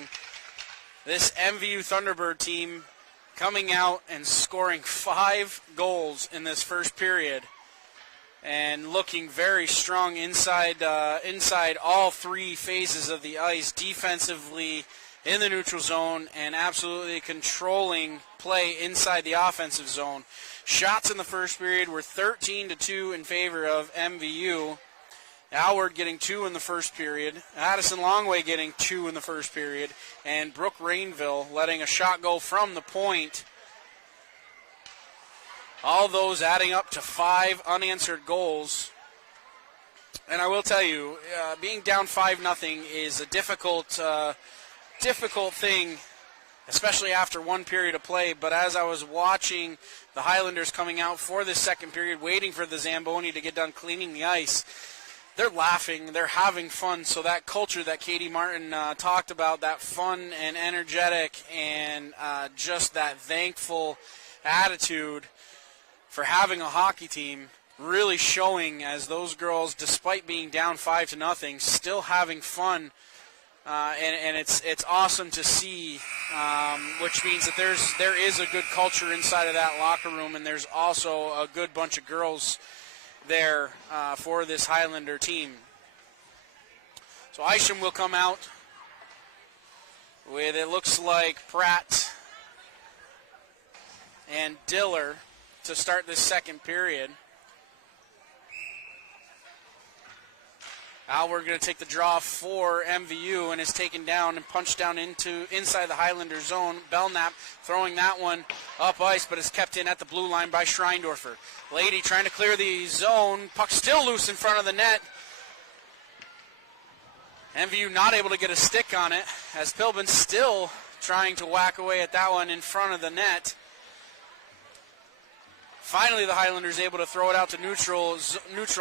This MVU Thunderbird team coming out and scoring 5 goals in this first period and looking very strong inside all 3 phases of the ice, defensively, in the neutral zone, and absolutely controlling play inside the offensive zone. Shots in the first period were 13-2 in favor of MVU. Harwood getting 2 in the first period. Addison Longway getting 2 in the first period. And Brooke Rainville letting a shot go from the point. All those adding up to 5 unanswered goals. And I will tell you, being down 5-0 is a difficult thing, especially after one period of play. But as I was watching the Highlanders coming out for this second period, waiting for the Zamboni to get done cleaning the ice, they're laughing, they're having fun. So that culture that Katie Martin talked about, that fun and energetic and just that thankful attitude for having a hockey team, really showing as those girls, despite being down 5-0, still having fun. And it's awesome to see, which means that there is a good culture inside of that locker room, and there's also a good bunch of girls there for this Highlander team. So Isham will come out with, it looks like, Pratt and Diller to start this second period. We're going to take the draw for MVU, and is taken down and punched down inside the Highlander zone. Belknap throwing that one up ice, but is kept in at the blue line by Schreindorfer. Lady trying to clear the zone. Puck still loose in front of the net. MVU not able to get a stick on it, as Pilbin still trying to whack away at that one in front of the net. Finally, the Highlanders able to throw it out to neutral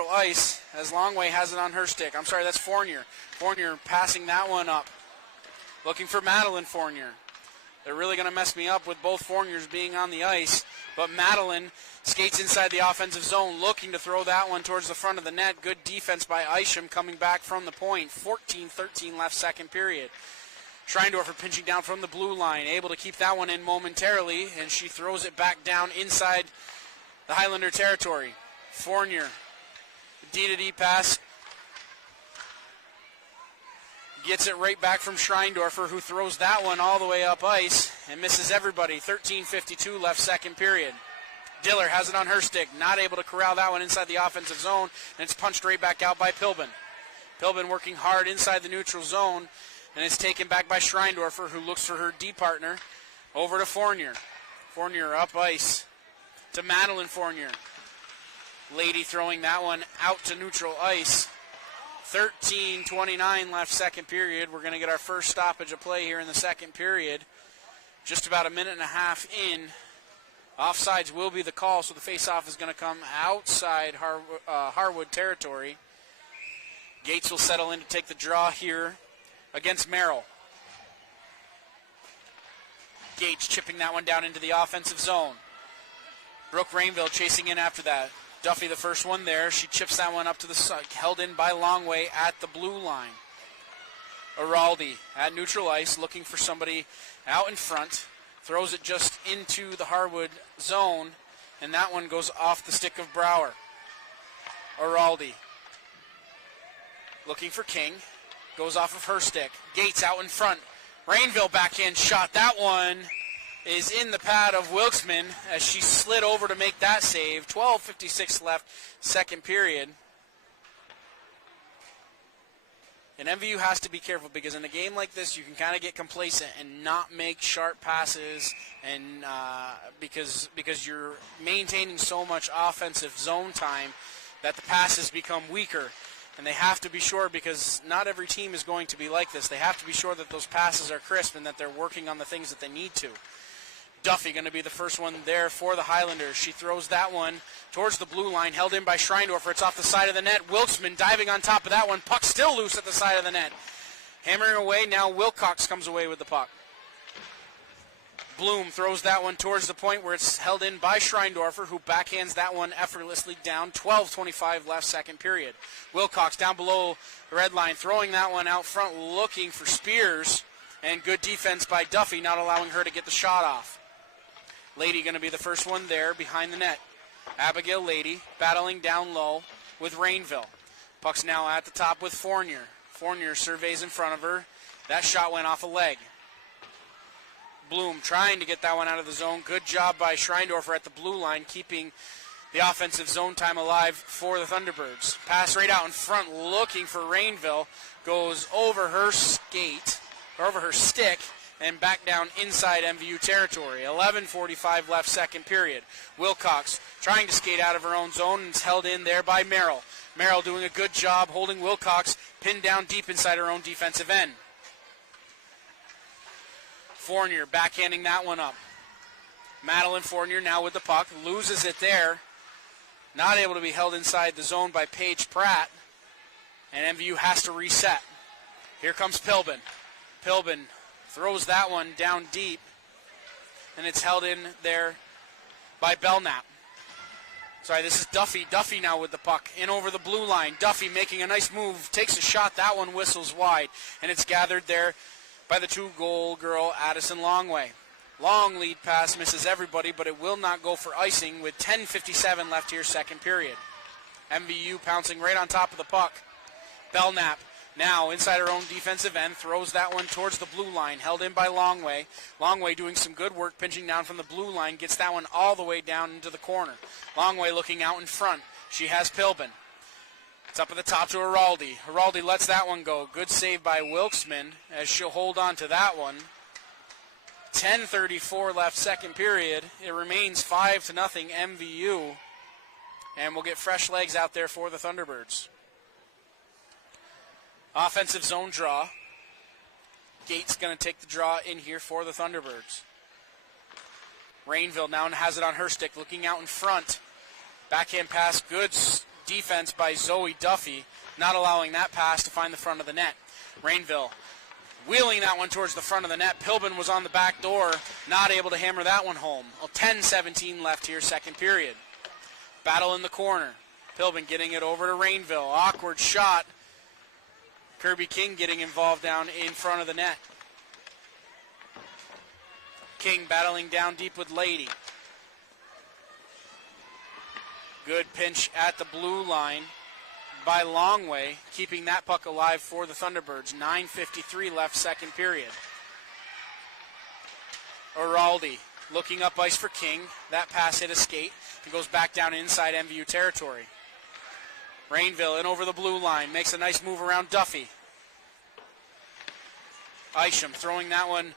ice as Longway has it on her stick. I'm sorry, that's Fournier. Fournier passing that one up. Looking for Madeline Fournier. They're really going to mess me up with both Fourniers being on the ice. But Madeline skates inside the offensive zone, looking to throw that one towards the front of the net. Good defense by Isham coming back from the point. 14-13 left second period. Schreindorfer pinching down from the blue line, able to keep that one in momentarily, and she throws it back down inside the Highlander territory. Fournier, D-to-D pass. Gets it right back from Schreindorfer, who throws that one all the way up ice and misses everybody. 13:52 left second period. Diller has it on her stick, not able to corral that one inside the offensive zone, and it's punched right back out by Pilbin. Pilbin working hard inside the neutral zone, and it's taken back by Schreindorfer, who looks for her D partner. Over to Fournier. Fournier up ice to Madeline Fournier. Lady throwing that one out to neutral ice. 13:29 left second period. We're going to get our first stoppage of play here in the second period. Just about a minute and a half in. Offsides will be the call, so the faceoff is going to come outside Harwood territory. Gates will settle in to take the draw here against Merrill. Gates chipping that one down into the offensive zone. Brooke Rainville chasing in after that. Duffy the first one there. She chips that one up to the side, held in by Longway at the blue line. Araldi at neutral ice looking for somebody out in front. Throws it just into the Harwood zone, and that one goes off the stick of Brower. Araldi looking for King. Goes off of her stick. Gates out in front. Rainville backhand shot. That one is in the pad of Wilkesman as she slid over to make that save. 12:56 left second period. And MVU has to be careful, because in a game like this you can kind of get complacent and not make sharp passes, and because you're maintaining so much offensive zone time that the passes become weaker. And they have to be sure, because not every team is going to be like this. They have to be sure that those passes are crisp and that they're working on the things that they need to. Duffy going to be the first one there for the Highlanders. She throws that one towards the blue line, held in by Schreindorfer. It's off the side of the net. Wilkesman diving on top of that one. Puck still loose at the side of the net. Hammering away. Now Wilcox comes away with the puck. Bloom throws that one towards the point where it's held in by Schreindorfer, who backhands that one effortlessly down. 12:25 left, second period. Wilcox down below the red line, throwing that one out front, looking for Spears, and good defense by Duffy, not allowing her to get the shot off. Lady going to be the first one there behind the net. Abigail Lady battling down low with Rainville. Puck's now at the top with Fournier. Fournier surveys in front of her. That shot went off a leg. Bloom trying to get that one out of the zone. Good job by Schreindorfer at the blue line, keeping the offensive zone time alive for the Thunderbirds. Pass right out in front, looking for Rainville. Goes over her skate, or over her stick, and back down inside MVU territory. 11:45 left, second period. Wilcox trying to skate out of her own zone, and it's held in there by Merrill. Merrill doing a good job holding Wilcox pinned down deep inside her own defensive end. Fournier backhanding that one up. Madeline Fournier now with the puck. Loses it there. Not able to be held inside the zone by Paige Pratt. And MVU has to reset. Here comes Pilbin. Pilbin throws that one down deep. And it's held in there by Belknap. Sorry, this is Duffy. Duffy now with the puck in over the blue line. Duffy making a nice move. Takes a shot. That one whistles wide. And it's gathered there by the two-goal girl, Addison Longway. Long lead pass misses everybody, but it will not go for icing with 10:57 left here, second period. MVU pouncing right on top of the puck. Belknap now inside her own defensive end, throws that one towards the blue line, held in by Longway. Longway doing some good work, pinching down from the blue line, gets that one all the way down into the corner. Longway looking out in front. She has Pilbin. It's up at the top to Heraldi. Heraldi lets that one go. Good save by Wilkesman as she'll hold on to that one. 10:34 left, second period. It remains 5-0 MVU. And we'll get fresh legs out there for the Thunderbirds. Offensive zone draw. Gates going to take the draw in here for the Thunderbirds. Rainville now has it on her stick, looking out in front. Backhand pass, good defense by Zoe Duffy, not allowing that pass to find the front of the net. Rainville wheeling that one towards the front of the net. Pilbin was on the back door, not able to hammer that one home. 10:17 left here, second period. Battle in the corner. Pilbin getting it over to Rainville. Awkward shot. Kirby King getting involved down in front of the net. King battling down deep with Lady. Good pinch at the blue line by Longway, keeping that puck alive for the Thunderbirds. 9:53 left, second period. Heraldi looking up ice for King. That pass hit a skate and goes back down inside MVU territory. Rainville in over the blue line, makes a nice move around Duffy. Isham throwing that one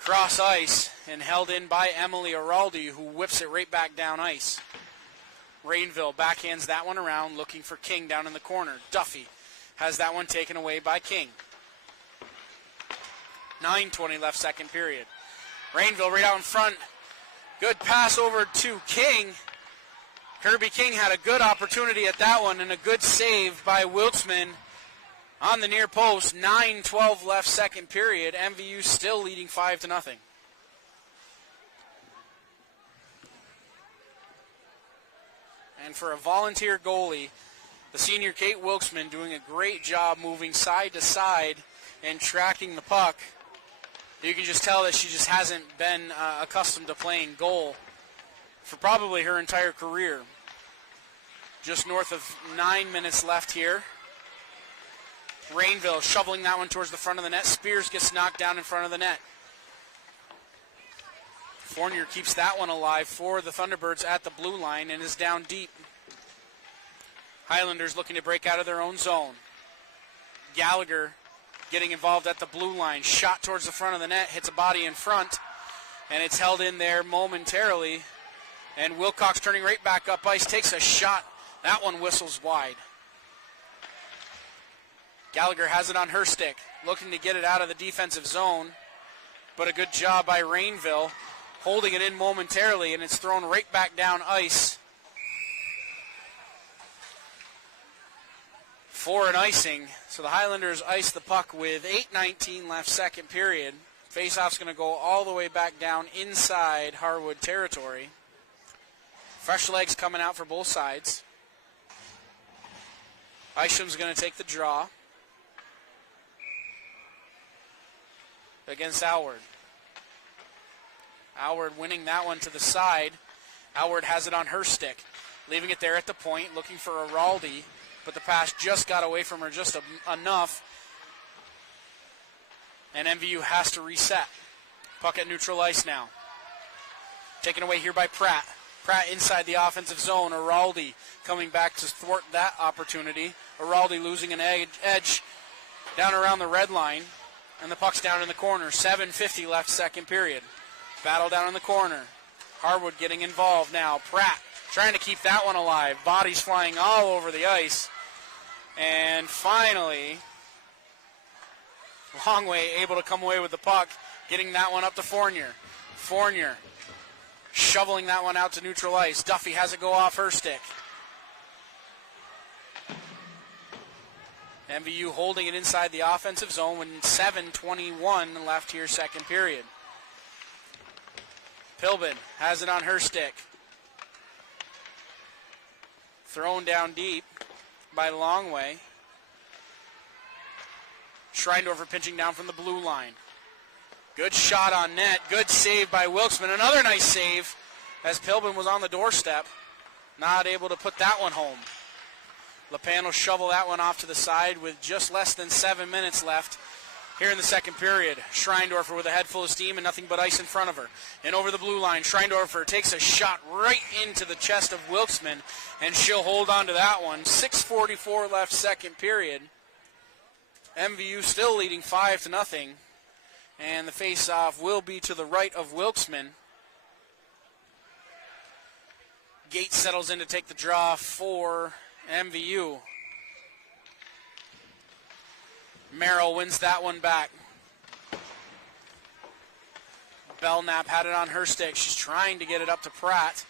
cross ice and held in by Emily Heraldi, who whips it right back down ice. Rainville backhands that one around, looking for King down in the corner. Duffy has that one taken away by King. 9:20 left, second period. Rainville right out in front. Good pass over to King. Kirby King had a good opportunity at that one and a good save by Wiltzman on the near post. 9:12 left, second period. MVU still leading 5-0. And for a volunteer goalie, the senior Kate Wilkesman doing a great job moving side to side and tracking the puck. You can just tell that she just hasn't been accustomed to playing goal for probably her entire career. Just north of 9 minutes left here. Rainville shoveling that one towards the front of the net. Spears gets knocked down in front of the net. Fournier keeps that one alive for the Thunderbirds at the blue line and is down deep. Highlanders looking to break out of their own zone. Gallagher getting involved at the blue line. Shot towards the front of the net, hits a body in front, and it's held in there momentarily. And Wilcox turning right back up ice, takes a shot. That one whistles wide. Gallagher has it on her stick, looking to get it out of the defensive zone, but a good job by Rainville, holding it in momentarily, and it's thrown right back down ice for an icing. So the Highlanders ice the puck with 8:19 left, second period. Face-off's going to go all the way back down inside Harwood territory. Fresh legs coming out for both sides. Isham's going to take the draw against Alward. Alward winning that one to the side. Alward has it on her stick, leaving it there at the point, looking for Araldi, but the pass just got away from her just enough. And MVU has to reset. Puck at neutral ice now. Taken away here by Pratt. Pratt inside the offensive zone. Araldi coming back to thwart that opportunity. Araldi losing an edge down around the red line. And the puck's down in the corner. 7:50 left second period. Battle down in the corner. Harwood getting involved now. Pratt trying to keep that one alive. Bodies flying all over the ice. And finally, Longway able to come away with the puck, getting that one up to Fournier. Fournier shoveling that one out to neutral ice. Duffy has it go off her stick. MVU holding it inside the offensive zone when 7:21 left here second period. Pilbin has it on her stick. Thrown down deep by Longway. Schreindorfer pinching down from the blue line. Good shot on net. Good save by Wilkesman. Another nice save as Pilbin was on the doorstep. Not able to put that one home. LePan will shovel that one off to the side with just less than 7 minutes left here in the second period. Schreindorfer with a head full of steam and nothing but ice in front of her. And over the blue line, Schreindorfer takes a shot right into the chest of Wilkesman, and she'll hold on to that one. 6:44 left second period. MVU still leading 5-0, and the face-off will be to the right of Wilkesman. Gates settles in to take the draw for MVU. Merrill wins that one back. Belknap had it on her stick. She's trying to get it up to Pratt.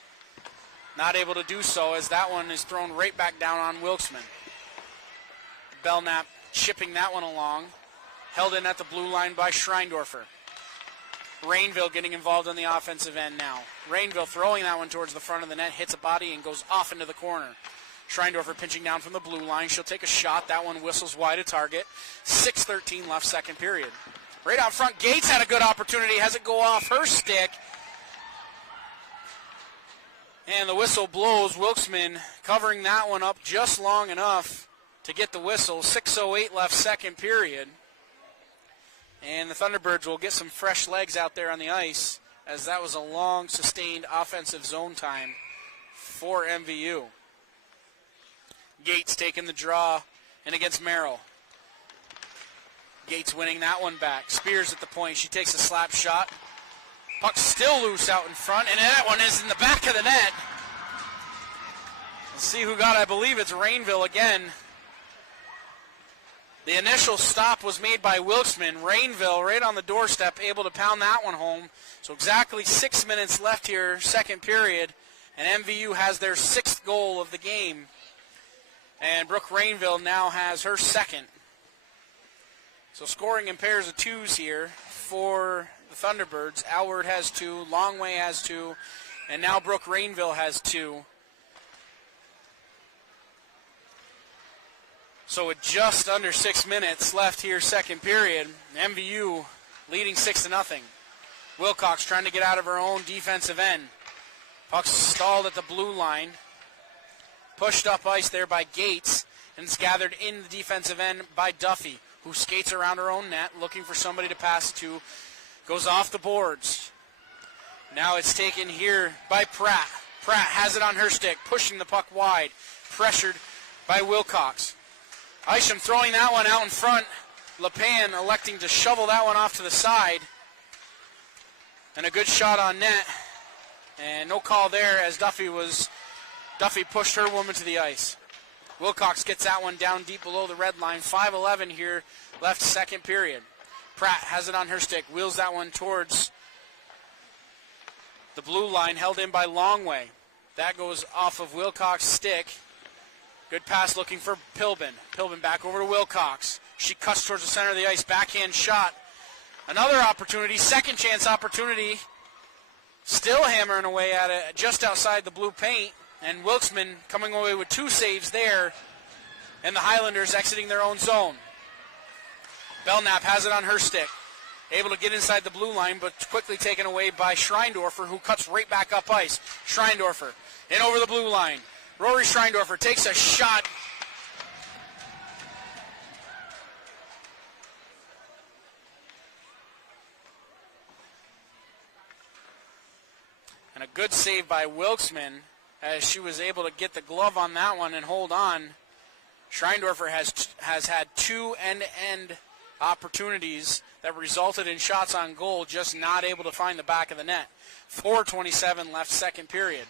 Not able to do so as that one is thrown right back down on Wilkesman. Belknap chipping that one along. Held in at the blue line by Schreindorfer. Rainville getting involved on the offensive end now. Rainville throwing that one towards the front of the net, hits a body and goes off into the corner. Schreindorfer pinching down from the blue line. She'll take a shot. That one whistles wide of target. 6:13 left second period. Right out front, Gates had a good opportunity. Has it go off her stick. And the whistle blows. Wilkesman covering that one up just long enough to get the whistle. 6:08 left second period. And the Thunderbirds will get some fresh legs out there on the ice, as that was a long, sustained offensive zone time for MVU. Gates taking the draw and against Merrill. Gates winning that one back. Spears at the point. She takes a slap shot. Puck still loose out in front, and that one is in the back of the net. Let's see who got it. I believe it's Rainville again. The initial stop was made by Wilkesman. Rainville right on the doorstep, able to pound that one home. So exactly 6 minutes left here, second period, and MVU has their 6th goal of the game. And Brooke Rainville now has her 2nd. So scoring in pairs of 2s here for the Thunderbirds. Alward has 2, Longway has 2, and now Brooke Rainville has 2. So with just under 6 minutes left here, second period, MVU leading 6-0. Wilcox trying to get out of her own defensive end. Puck stalled at the blue line. Pushed up ice there by Gates, and it's gathered in the defensive end by Duffy, who skates around her own net, looking for somebody to pass it to. Goes off the boards. Now it's taken here by Pratt. Pratt has it on her stick, pushing the puck wide. Pressured by Wilcox. Isham throwing that one out in front. LePan electing to shovel that one off to the side. And a good shot on net. And no call there as Duffy pushed her woman to the ice. Wilcox gets that one down deep below the red line. 5:11 here left second period. Pratt has it on her stick. Wheels that one towards the blue line, held in by Longway. That goes off of Wilcox's stick. Good pass looking for Pilbin. Pilbin back over to Wilcox. She cuts towards the center of the ice. Backhand shot Another opportunity, second chance opportunity. Still hammering away at it just outside the blue paint. And Wilkesman coming away with 2 saves there. And the Highlanders exiting their own zone. Belknap has it on her stick. Able to get inside the blue line, but quickly taken away by Schreindorfer, who cuts right back up ice. Schreindorfer in over the blue line. Rory Schreindorfer takes a shot. And a good save by Wilkesman as she was able to get the glove on that one and hold on. Schreindorfer has had 2 end-to-end opportunities that resulted in shots on goal, just not able to find the back of the net. 4:27 left, second period.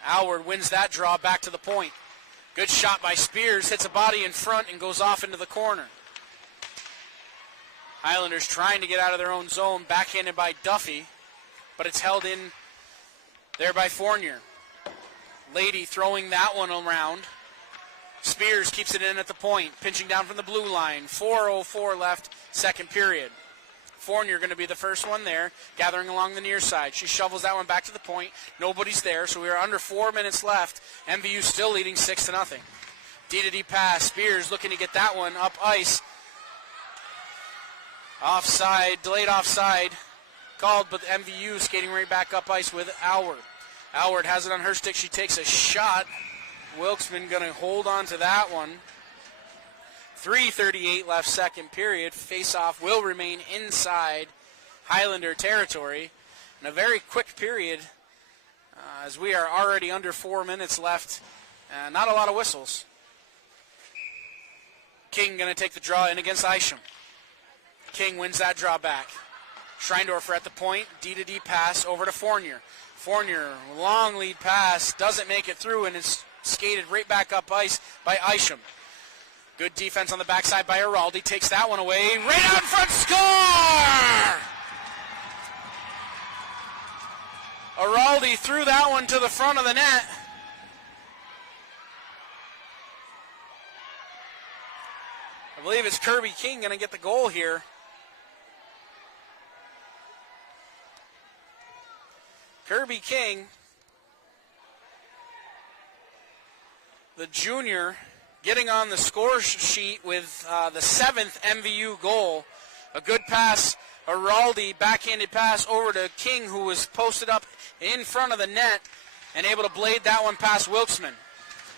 Harwood wins that draw back to the point. Good shot by Spears, hits a body in front and goes off into the corner. Highlanders trying to get out of their own zone, backhanded by Duffy, but it's held in there by Fournier. Lady throwing that one around. Spears keeps it in at the point, pinching down from the blue line. 4:04 left, second period. Fournier going to be the first one there, gathering along the near side. She shovels that one back to the point. Nobody's there, so we are under 4 minutes left. MVU still leading 6-0. D-to-D pass. Spears looking to get that one up ice. Offside, delayed offside called, but MVU skating right back up ice with Harwood. Harwood has it on her stick. She takes a shot. Wilkesman going to hold on to that one. 3:38 left, second period. Face-off will remain inside Highlander territory. In a very quick period, as we are already under 4 minutes left. Not a lot of whistles. King going to take the draw in against Isham. King wins that draw back. Schreindorfer at the point. D-to-D pass over to Fournier. Fournier, long lead pass, doesn't make it through, and is skated right back up ice by Isham. Good defense on the backside by Araldi. Takes that one away. Right out in front, score! Araldi threw that one to the front of the net. I believe it's Kirby King going to get the goal here. Kirby King, the junior, getting on the score sheet with the 7th MVU goal. A good pass, Araldi, backhanded pass over to King, who was posted up in front of the net and able to blade that one past Wilkesman.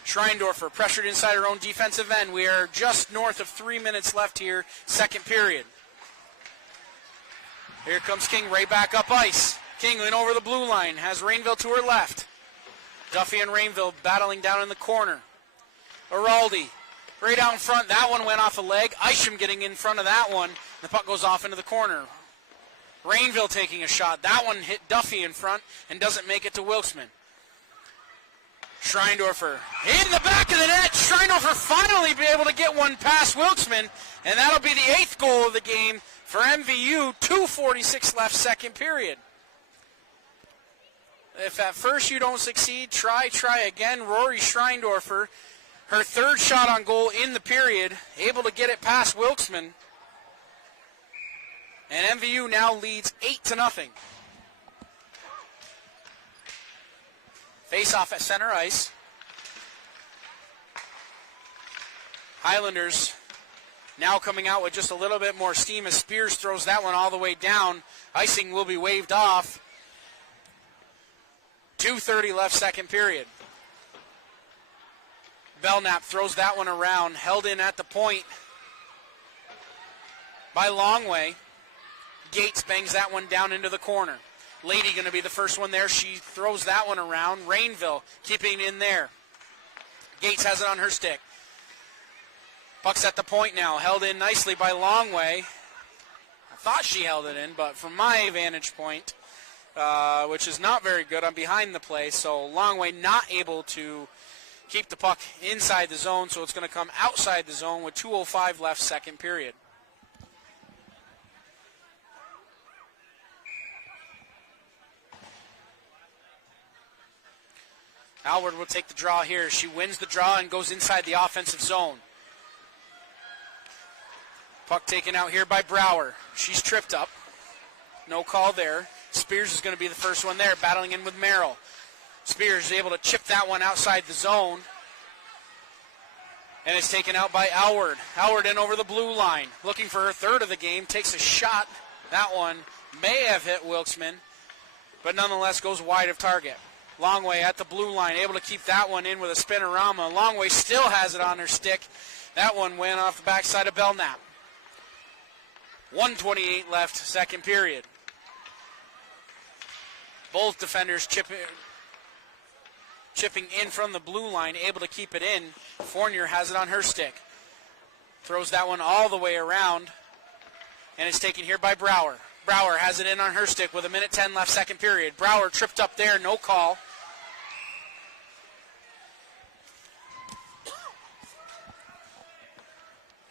Schreindorfer pressured inside her own defensive end. We are just north of 3 minutes left here, second period. Here comes King right back up ice. King in over the blue line, has Rainville to her left. Duffy and Rainville battling down in the corner. Araldi, right out in front. That one went off a leg. Isham getting in front of that one. The puck goes off into the corner. Rainville taking a shot. That one hit Duffy in front and doesn't make it to Wilkesman. Schreindorfer in the back of the net. Schreindorfer finally be able to get one past Wilkesman, and that'll be the 8th goal of the game for MVU. 2:46 left, second period. If at first you don't succeed, try again. Rory Schreindorfer, her 3rd shot on goal in the period, able to get it past Wilkesman. And MVU now leads 8-0. Face-off at center ice. Highlanders now coming out with just a little bit more steam as Spears throws that one all the way down. Icing will be waved off. 2:30 left, second period. Belknap throws that one around, held in at the point by Longway. Gates bangs that one down into the corner. Lady going to be the first one there. She throws that one around. Rainville keeping it in there. Gates has it on her stick. Puck's at the point now, held in nicely by Longway. I thought she held it in, but from my vantage point, which is not very good, I'm behind the play, so Longway not able to keep the puck inside the zone, so it's going to come outside the zone with 2:05 left, second period. Harwood will take the draw here. She wins the draw and goes inside the offensive zone. Puck taken out here by Brower. She's tripped up. No call there. Spears is going to be the first one there, battling in with Merrill. Spears is able to chip that one outside the zone. And it's taken out by Howard. Howard in over the blue line. Looking for her third of the game. Takes a shot. That one may have hit Wilkesman, but nonetheless goes wide of target. Longway at the blue line, able to keep that one in with a spinorama. Longway still has it on her stick. That one went off the backside of Belknap. 1:28 left, second period. Both defenders chipping in from the blue line, able to keep it in. Fournier has it on her stick. Throws that one all the way around, and it's taken here by Brower. Brower has it in on her stick with 1:10 left, second period. Brower tripped up there, no call.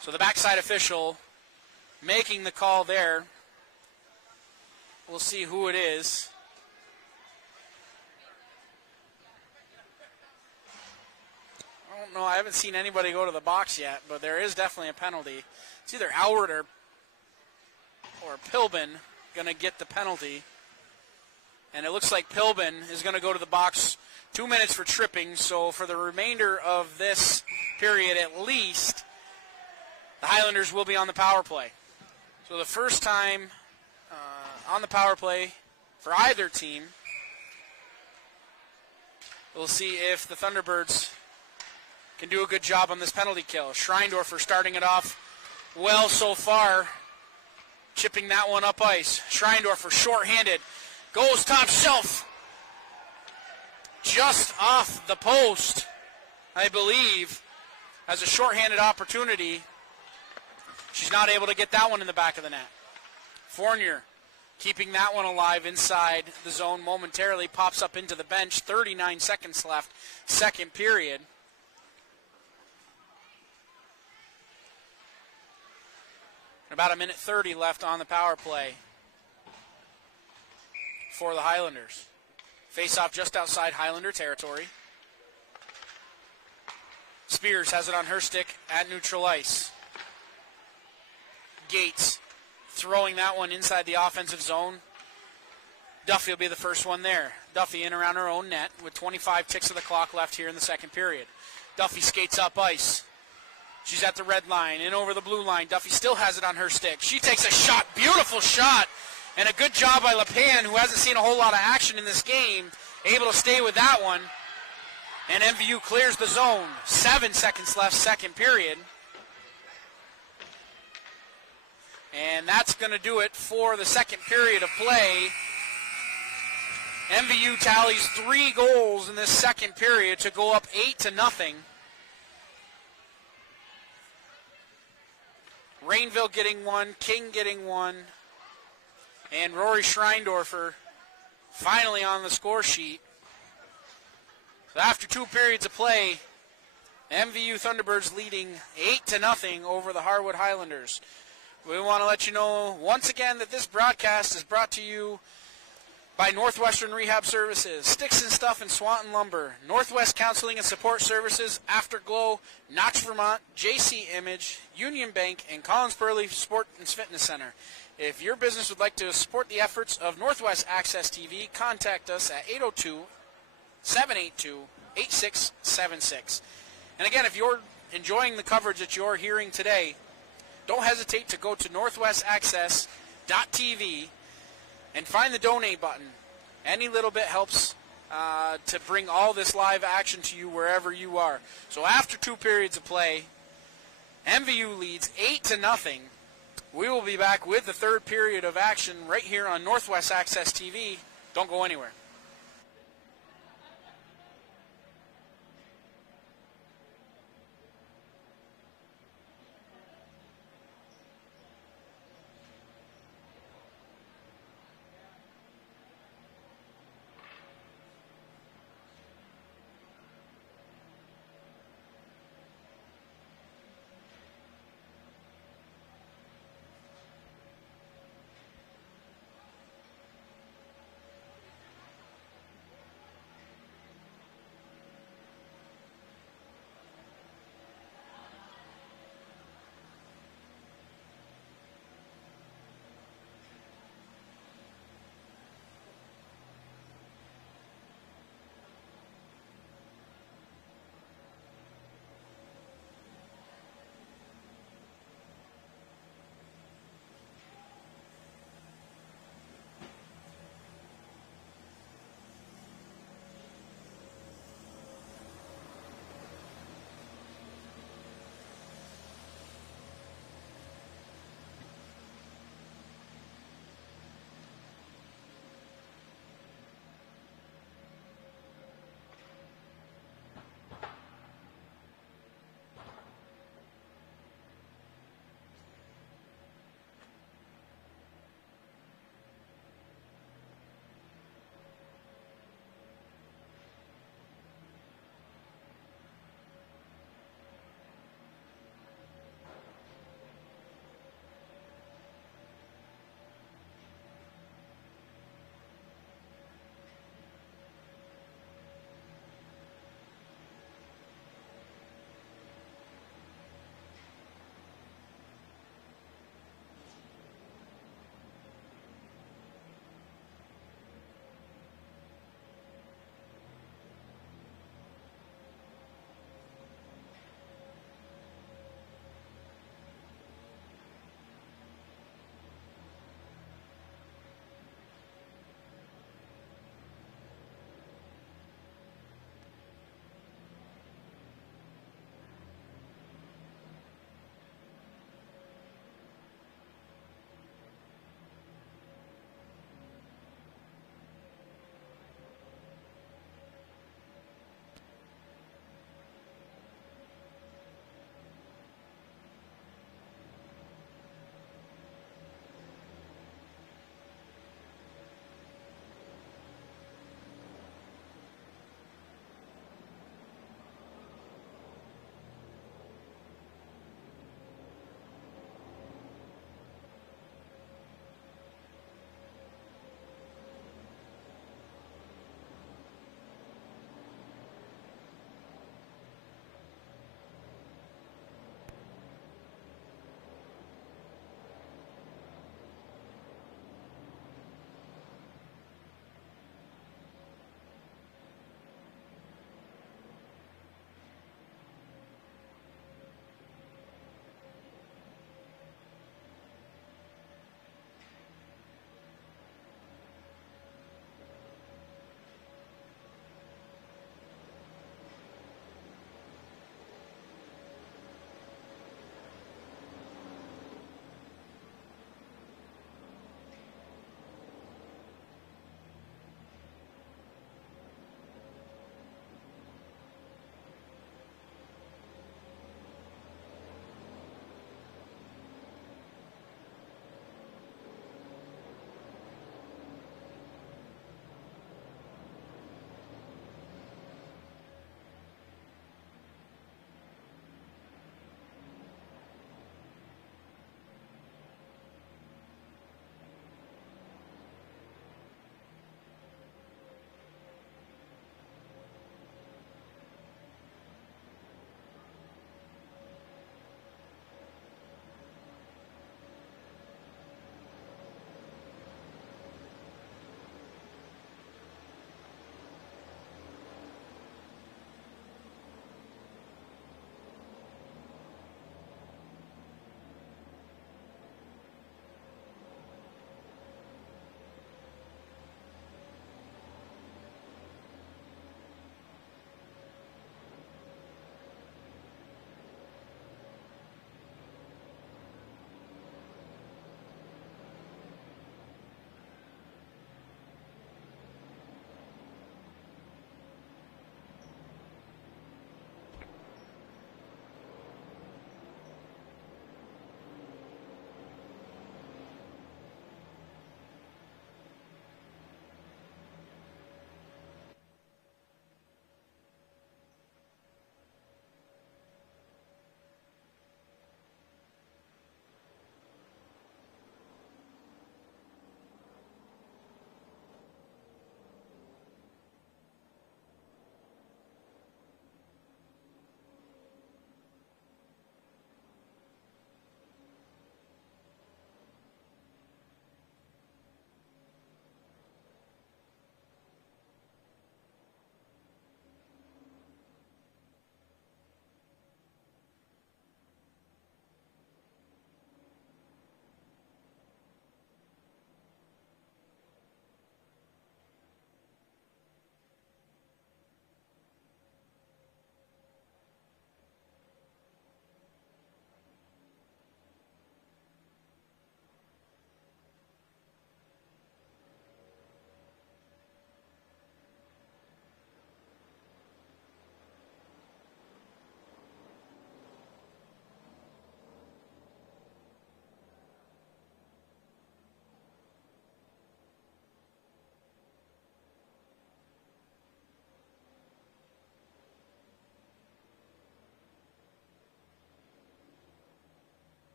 So the backside official making the call there. We'll see who it is. I don't know. I haven't seen anybody go to the box yet, but there is definitely a penalty. It's either Howard or Pilbin going to get the penalty. And it looks like Pilbin is going to go to the box. 2 minutes for tripping. So for the remainder of this period at least, the Highlanders will be on the power play. So the first time on the power play for either team. We'll see if the Thunderbirds can do a good job on this penalty kill. Schreindorfer starting it off well so far. Chipping that one up ice. Schreindorfer short-handed. Goes top shelf. Just off the post, I believe. Has a short-handed opportunity. She's not able to get that one in the back of the net. Fournier keeping that one alive inside the zone momentarily. Pops up into the bench. 39 seconds left. Second period. About 1:30 left on the power play for the Highlanders. Face-off just outside Highlander territory. Spears has it on her stick at neutral ice. Gates throwing that one inside the offensive zone. Duffy will be the first one there. Duffy in around her own net with 25 ticks of the clock left here in the second period. Duffy skates up ice. She's at the red line, in over the blue line. Duffy still has it on her stick. She takes a shot, beautiful shot, and a good job by LePan, who hasn't seen a whole lot of action in this game, able to stay with that one. And MVU clears the zone. 7 seconds left, second period. And that's going to do it for the second period of play. MVU tallies 3 goals in this second period to go up 8-0. Rainville getting one, King getting one, and Rory Schreindorfer finally on the score sheet. So after 2 periods of play, MVU Thunderbirds leading 8-0 over the Harwood Highlanders. We want to let you know once again that this broadcast is brought to you by Northwestern Rehab Services, Sticks and Stuff and Swanton Lumber, Northwest Counseling and Support Services, Afterglow, Notch Vermont, JC Image, Union Bank, and Collins Burley Sport and Fitness Center. If your business would like to support the efforts of Northwest Access TV, contact us at 802-782-8676. And again, if you're enjoying the coverage that you're hearing today, don't hesitate to go to northwestaccess.tv and find the donate button. Any little bit helps to bring all this live action to you wherever you are. So after 2 periods of play, MVU leads 8-0. We will be back with the third period of action right here on Northwest Access TV. Don't go anywhere.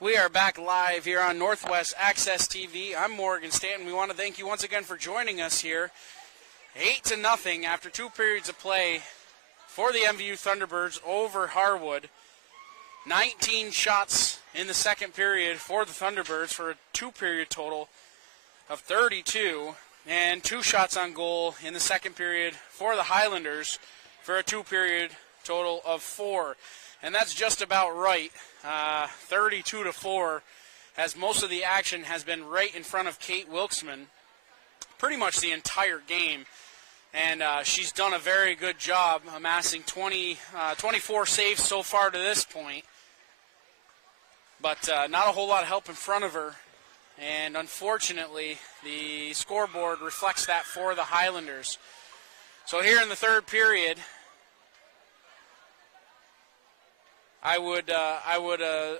We are back live here on Northwest Access TV. I'm Morgan Stanton. We want to thank you once again for joining us here. 8-0 after 2 periods of play for the MVU Thunderbirds over Harwood. 19 shots in the second period for the Thunderbirds for a 2-period total of 32, and 2 shots on goal in the second period for the Highlanders for a 2-period total of 4. And that's just about right. 32-4, as most of the action has been right in front of Kate Wilkesman pretty much the entire game. And she's done a very good job amassing 24 saves so far to this point. But not a whole lot of help in front of her. And unfortunately, the scoreboard reflects that for the Highlanders. So here in the third period, I would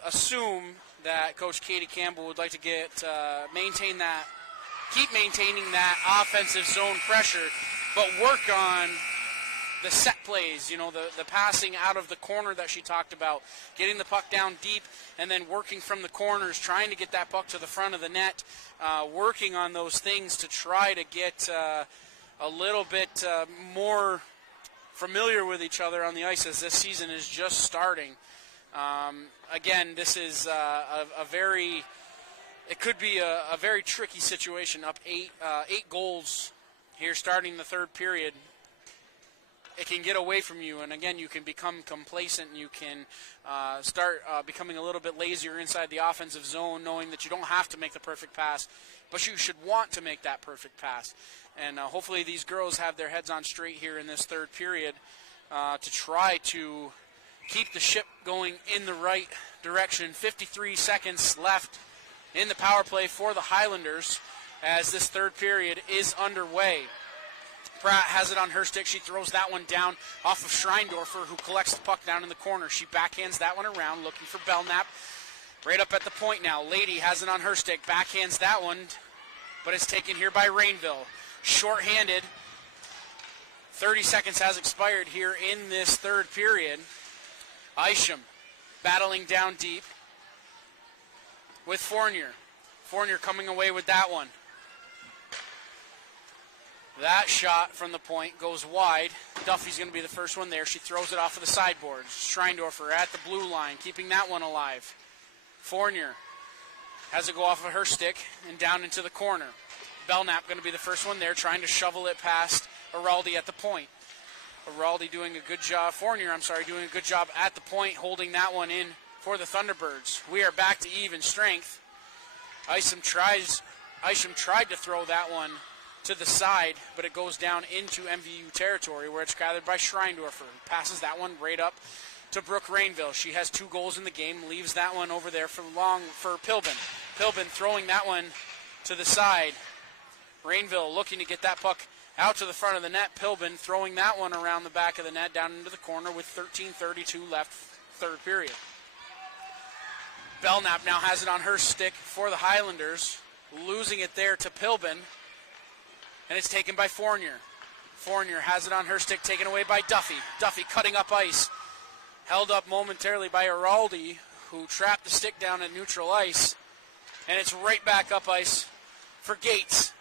assume that Coach Katie Campbell would like to keep maintaining that offensive zone pressure, but work on the set plays, the passing out of the corner that she talked about, getting the puck down deep and then working from the corners, trying to get that puck to the front of the net, working on those things to try to get a little bit more familiar with each other on the ice as this season is just starting. Again, this is it could be a very tricky situation, up 8 goals here starting the third period. It can get away from you, and again, you can become complacent. You can start becoming a little bit lazier inside the offensive zone, knowing that you don't have to make the perfect pass, but you should want to make that perfect pass. And hopefully these girls have their heads on straight here in this third period to try to keep the ship going in the right direction. 53 seconds left in the power play for the Highlanders as this third period is underway. Pratt has it on her stick. She throws that one down off of Schreindorfer, who collects the puck down in the corner. She backhands that one around, looking for Belknap. Right up at the point now. Lady has it on her stick. Backhands that one, but it's taken here by Rainville. Short-handed. 30 seconds has expired here in this third period. Isham battling down deep with Fournier. Fournier coming away with that one. That shot from the point goes wide. Duffy's going to be the first one there. She throws it off of the sideboard. Schreindorfer at the blue line, keeping that one alive. Fournier has it go off of her stick and down into the corner. Belknap going to be the first one there, trying to shovel it past Araldi at the point. Araldi doing a good job. Fournier, doing a good job at the point, holding that one in for the Thunderbirds. We are back to even strength. Isham tried to throw that one to the side, but it goes down into MVU territory where it's gathered by Schreindorfer. Passes that one right up to Brooke Rainville. She has 2 goals in the game, leaves that one over there for Pilbin. Pilbin throwing that one to the side. Rainville looking to get that puck out to the front of the net. Pilbin throwing that one around the back of the net down into the corner with 13:32 left, third period. Belknap now has it on her stick for the Highlanders, losing it there to Pilbin, and it's taken by Fournier. Fournier has it on her stick, taken away by Duffy. Duffy cutting up ice, held up momentarily by Araldi, who trapped the stick down at neutral ice, and it's right back up ice for Gates.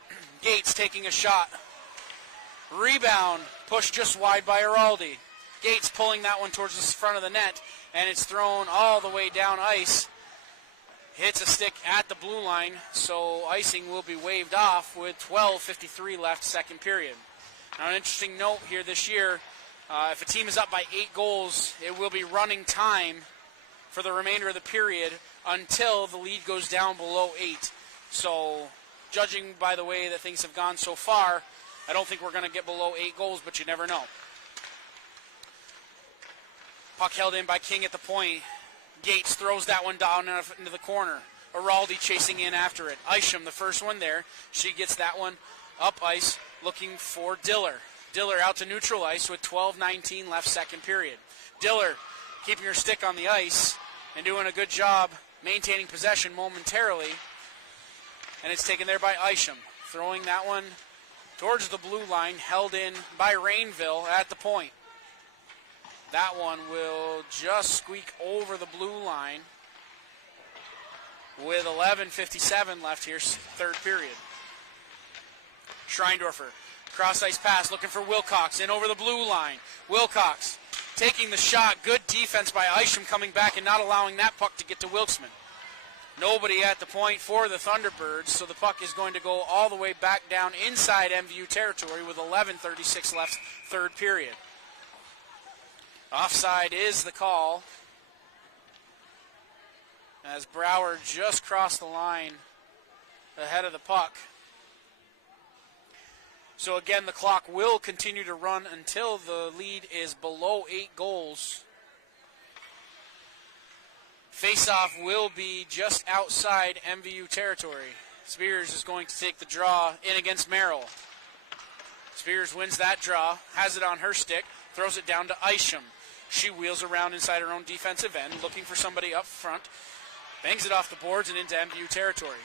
Gates taking a shot. Rebound, pushed just wide by Araldi. Gates pulling that one towards the front of the net, and it's thrown all the way down ice. Hits a stick at the blue line, so icing will be waved off with 12:53 left, second period. Now, an interesting note here this year, if a team is up by 8 goals, it will be running time for the remainder of the period until the lead goes down below 8. So, judging by the way that things have gone so far, I don't think we're going to get below 8 goals, but you never know. Puck held in by King at the point. Gates throws that one down into the corner. Araldi chasing in after it. Isham, the first one there. She gets that one up ice, looking for Diller. Diller out to neutral ice with 12:19 left, second period. Diller keeping her stick on the ice and doing a good job maintaining possession momentarily. And it's taken there by Isham. Throwing that one towards the blue line, held in by Rainville at the point. That one will just squeak over the blue line. with 11:57 left here, third period. Schreindorfer, cross-ice pass, looking for Wilcox, in over the blue line. Wilcox taking the shot. Good defense by Isham coming back and not allowing that puck to get to Wilkesman. Nobody at the point for the Thunderbirds, so the puck is going to go all the way back down inside MVU territory with 11:36 left, third period. Offside is the call, as Brower just crossed the line ahead of the puck. So again, the clock will continue to run until the lead is below 8 goals. Face-off will be just outside MVU territory. Spears is going to take the draw in against Merrill. Spears wins that draw, has it on her stick, throws it down to Isham. She wheels around inside her own defensive end, looking for somebody up front. Bangs it off the boards and into MVU territory.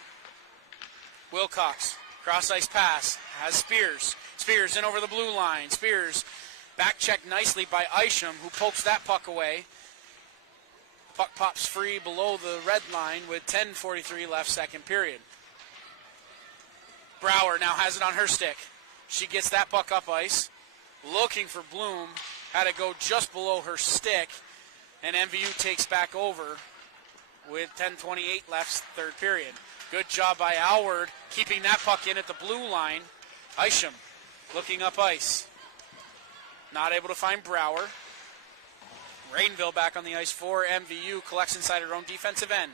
Wilcox, cross-ice pass, has Spears. Spears in over the blue line. Spears back checked nicely by Isham, who pokes that puck away. Puck pops free below the red line with 10:43 left, second period. Brower now has it on her stick. She gets that puck up ice, looking for Bloom. Had it go just below her stick, and MVU takes back over with 10:28 left, third period. Good job by Harwood keeping that puck in at the blue line. Isham looking up ice. Not able to find Brower. Rainville back on the ice for MVU, collects inside her own defensive end.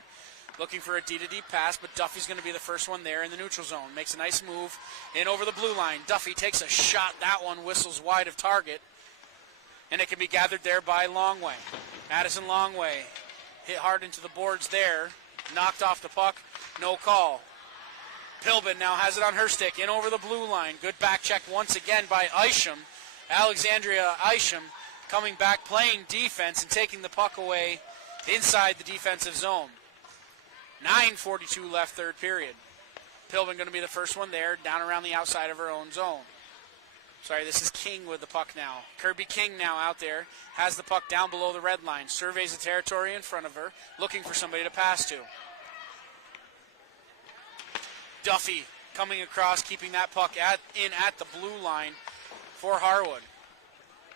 Looking for a D-to-D pass, but Duffy's going to be the first one there in the neutral zone. Makes a nice move in over the blue line. Duffy takes a shot. That one whistles wide of target. And it can be gathered there by Longway. Addison Longway hit hard into the boards there. Knocked off the puck. No call. Pilbin now has it on her stick. In over the blue line. Good back check once again by Isham. Alexandria Isham coming back, playing defense and taking the puck away inside the defensive zone. 9:42 left, third period. Pilbin going to be the first one there, down around the outside of her own zone. Sorry, this is King with the puck now. Kirby King now out there, has the puck down below the red line, surveys the territory in front of her, looking for somebody to pass to. Duffy coming across, keeping that puck in at the blue line for Harwood.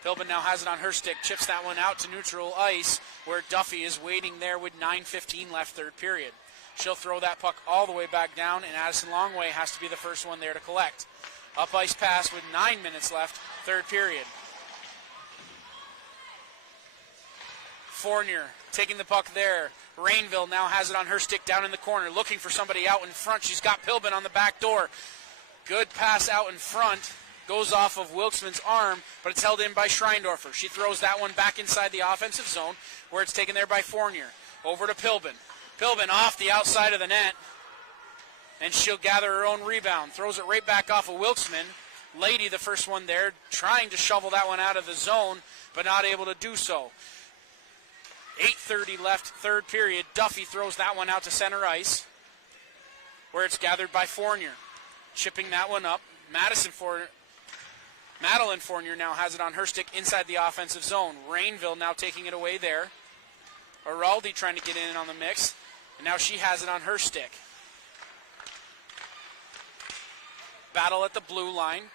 Pilbin now has it on her stick, chips that one out to neutral ice, where Duffy is waiting there with 9:15 left, third period. She'll throw that puck all the way back down, and Addison Longway has to be the first one there to collect. Up ice pass with 9 minutes left, third period. Fournier taking the puck there. Rainville now has it on her stick down in the corner, looking for somebody out in front. She's got Pilbin on the back door. Good pass out in front. Goes off of Wilkesman's arm, but it's held in by Schreindorfer. She throws that one back inside the offensive zone, where it's taken there by Fournier. Over to Pilbin. Pilbin off the outside of the net, and she'll gather her own rebound. Throws it right back off of Wilkesman. Lady, the first one there, trying to shovel that one out of the zone, but not able to do so. 8:30 left, third period. Duffy throws that one out to center ice, where it's gathered by Fournier. Chipping that one up. Madeline Fournier now has it on her stick inside the offensive zone. Rainville now taking it away there. Araldi trying to get in on the mix, and now she has it on her stick. Battle at the blue line.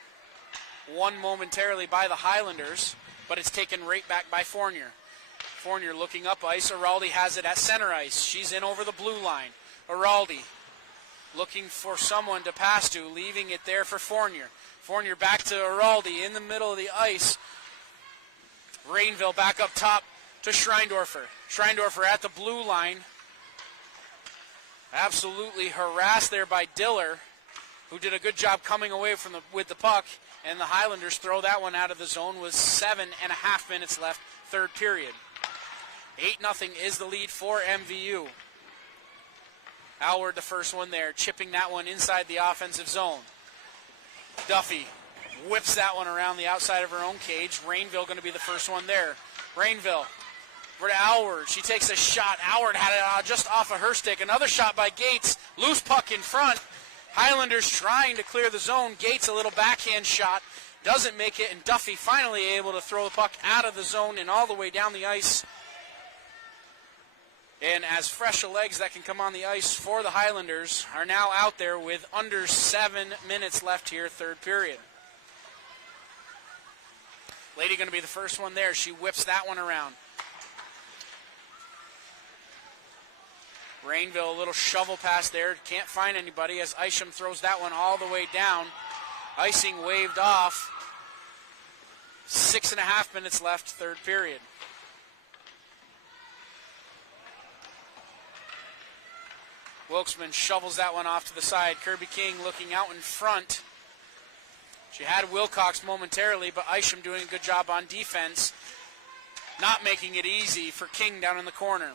Won momentarily by the Highlanders, but it's taken right back by Fournier. Fournier looking up ice. Araldi has it at center ice. She's in over the blue line. Araldi looking for someone to pass to, leaving it there for Fournier. Fournier back to Araldi in the middle of the ice. Rainville back up top to Schreindorfer. Schreindorfer at the blue line. Absolutely harassed there by Diller, who did a good job coming away with the puck, and the Highlanders throw that one out of the zone with 7.5 minutes left, third period. 8-0 is the lead for MVU. Harwood the first one there, chipping that one inside the offensive zone. Duffy whips that one around the outside of her own cage. Rainville going to be the first one there. Rainville over to Harwood. She takes a shot. Harwood had it just off of her stick. Another shot by Gates. Loose puck in front. Highlanders trying to clear the zone. Gates a little backhand shot. Doesn't make it, and Duffy finally able to throw the puck out of the zone and all the way down the ice And as fresh legs that can come on the ice for the Highlanders are now out there with under 7 minutes left here, third period. Lady going to be the first one there. She whips that one around. Rainville, a little shovel pass there. Can't find anybody as Isham throws that one all the way down. Icing waved off. 6.5 minutes left, third period. Wilkesman shovels that one off to the side. Kirby King looking out in front. She had Wilcox momentarily, but Isham doing a good job on defense, not making it easy for King down in the corner.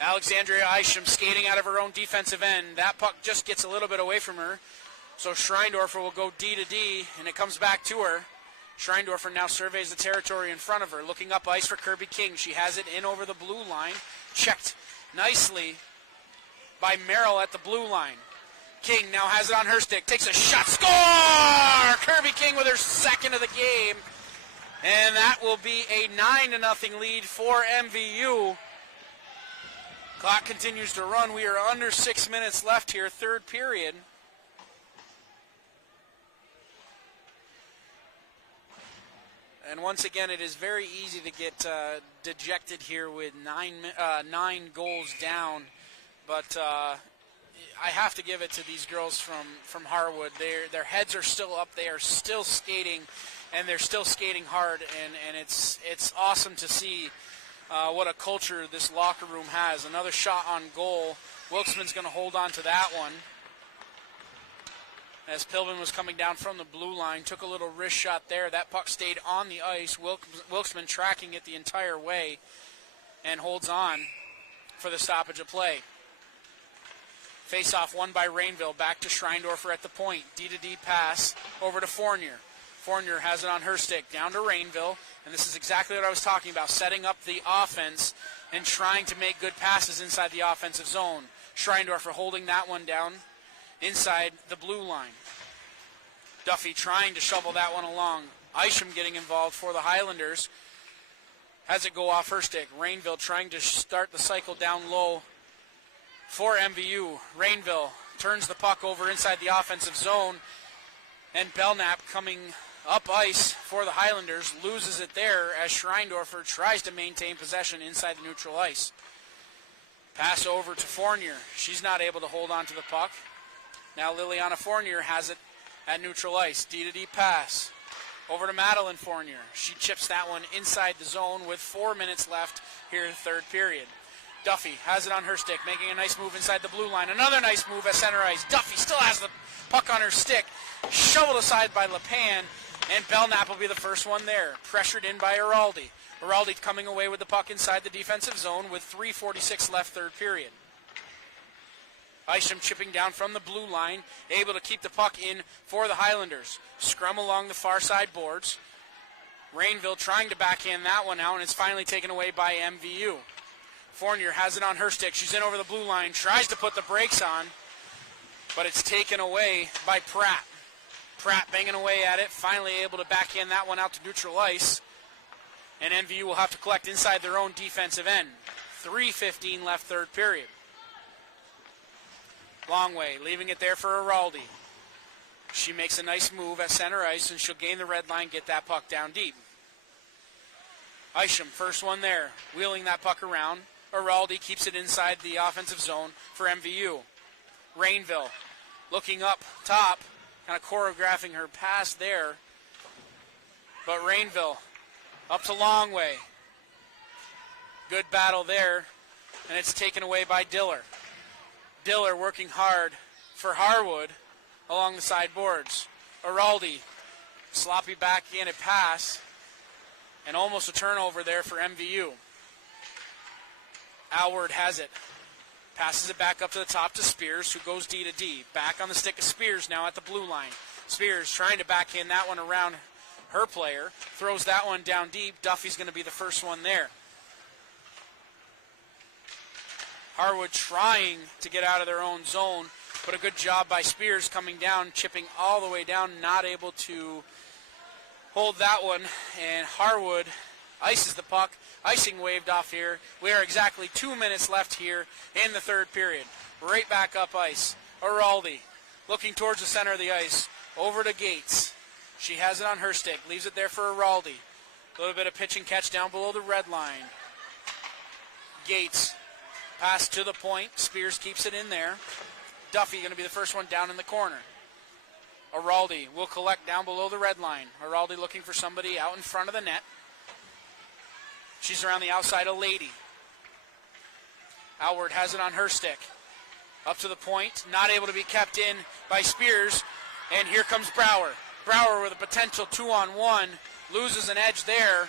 Alexandria Isham skating out of her own defensive end. That puck just gets a little bit away from her, so Schreindorfer will go D to D, and it comes back to her. Schreindorfer now surveys the territory in front of her, looking up ice for Kirby King. She has it in over the blue line, checked nicely by Merrill at the blue line. King now has it on her stick, takes a shot, score! Kirby King with her second of the game, and that will be a 9-0 lead for MVU. Clock continues to run. We are under 6 minutes left here, third period. And once again, it is very easy to get dejected here with nine goals down. But I have to give it to these girls from Harwood. Their heads are still up. They are still skating, and they're still skating hard. And it's awesome to see what a culture this locker room has. Another shot on goal. Wilkesman's going to hold on to that one. As Pilvin was coming down from the blue line, took a little wrist shot there. That puck stayed on the ice. Wilkesman tracking it the entire way and holds on for the stoppage of play. Face-off won by Rainville. Back to Schreindorfer at the point. D-to-D pass over to Fournier. Fournier has it on her stick. Down to Rainville. And this is exactly what I was talking about, setting up the offense and trying to make good passes inside the offensive zone. Schreindorfer holding that one down inside the blue line. Duffy trying to shovel that one along. Isham getting involved for the Highlanders. Has it go off her stick. Rainville trying to start the cycle down low for MVU. Rainville turns the puck over inside the offensive zone. And Belknap coming up ice for the Highlanders. Loses it there as Schreindorfer tries to maintain possession inside the neutral ice. Pass over to Fournier. She's not able to hold on to the puck. Now Liliana Fournier has it at neutral ice. D-to-D pass over to Madeline Fournier. She chips that one inside the zone with 4 minutes left here in the third period. Duffy has it on her stick, making a nice move inside the blue line. Another nice move at center ice. Duffy still has the puck on her stick. Shoveled aside by LePan, and Belknap will be the first one there. Pressured in by Araldi. Araldi coming away with the puck inside the defensive zone with 3:46 left third period. Isham chipping down from the blue line, able to keep the puck in for the Highlanders. Scrum along the far side boards. Rainville trying to backhand that one out, and it's finally taken away by MVU. Fournier has it on her stick. She's in over the blue line, tries to put the brakes on, but it's taken away by Pratt. Pratt banging away at it, finally able to backhand that one out to neutral ice, and MVU will have to collect inside their own defensive end. 3:15 left third period. Longway leaving it there for Araldi. She makes a nice move at center ice, and she'll gain the red line, get that puck down deep. Isham, first one there, wheeling that puck around. Araldi keeps it inside the offensive zone for MVU. Rainville looking up top, kind of choreographing her pass there. But Rainville up to Longway. Good battle there, and it's taken away by Diller. Diller working hard for Harwood along the side boards. Araldi, sloppy backhanded pass, and almost a turnover there for MVU. Alward has it. Passes it back up to the top to Spears, who goes D to D. Back on the stick of Spears now at the blue line. Spears trying to backhand that one around her player. Throws that one down deep. Duffy's going to be the first one there. Harwood trying to get out of their own zone, but a good job by Spears coming down, chipping all the way down, not able to hold that one. And Harwood ices the puck. Icing waved off here. We are exactly 2 minutes left here in the third period. Right back up ice. Araldi looking towards the center of the ice. Over to Gates. She has it on her stick. Leaves it there for Araldi. A little bit of pitch and catch down below the red line. Gates. Pass to the point. Spears keeps it in there. Duffy going to be the first one down in the corner. Araldi will collect down below the red line. Araldi looking for somebody out in front of the net. She's around the outside of Lady. Alward has it on her stick. Up to the point. Not able to be kept in by Spears. And here comes Brower. Brower with a potential 2-on-1. Loses an edge there.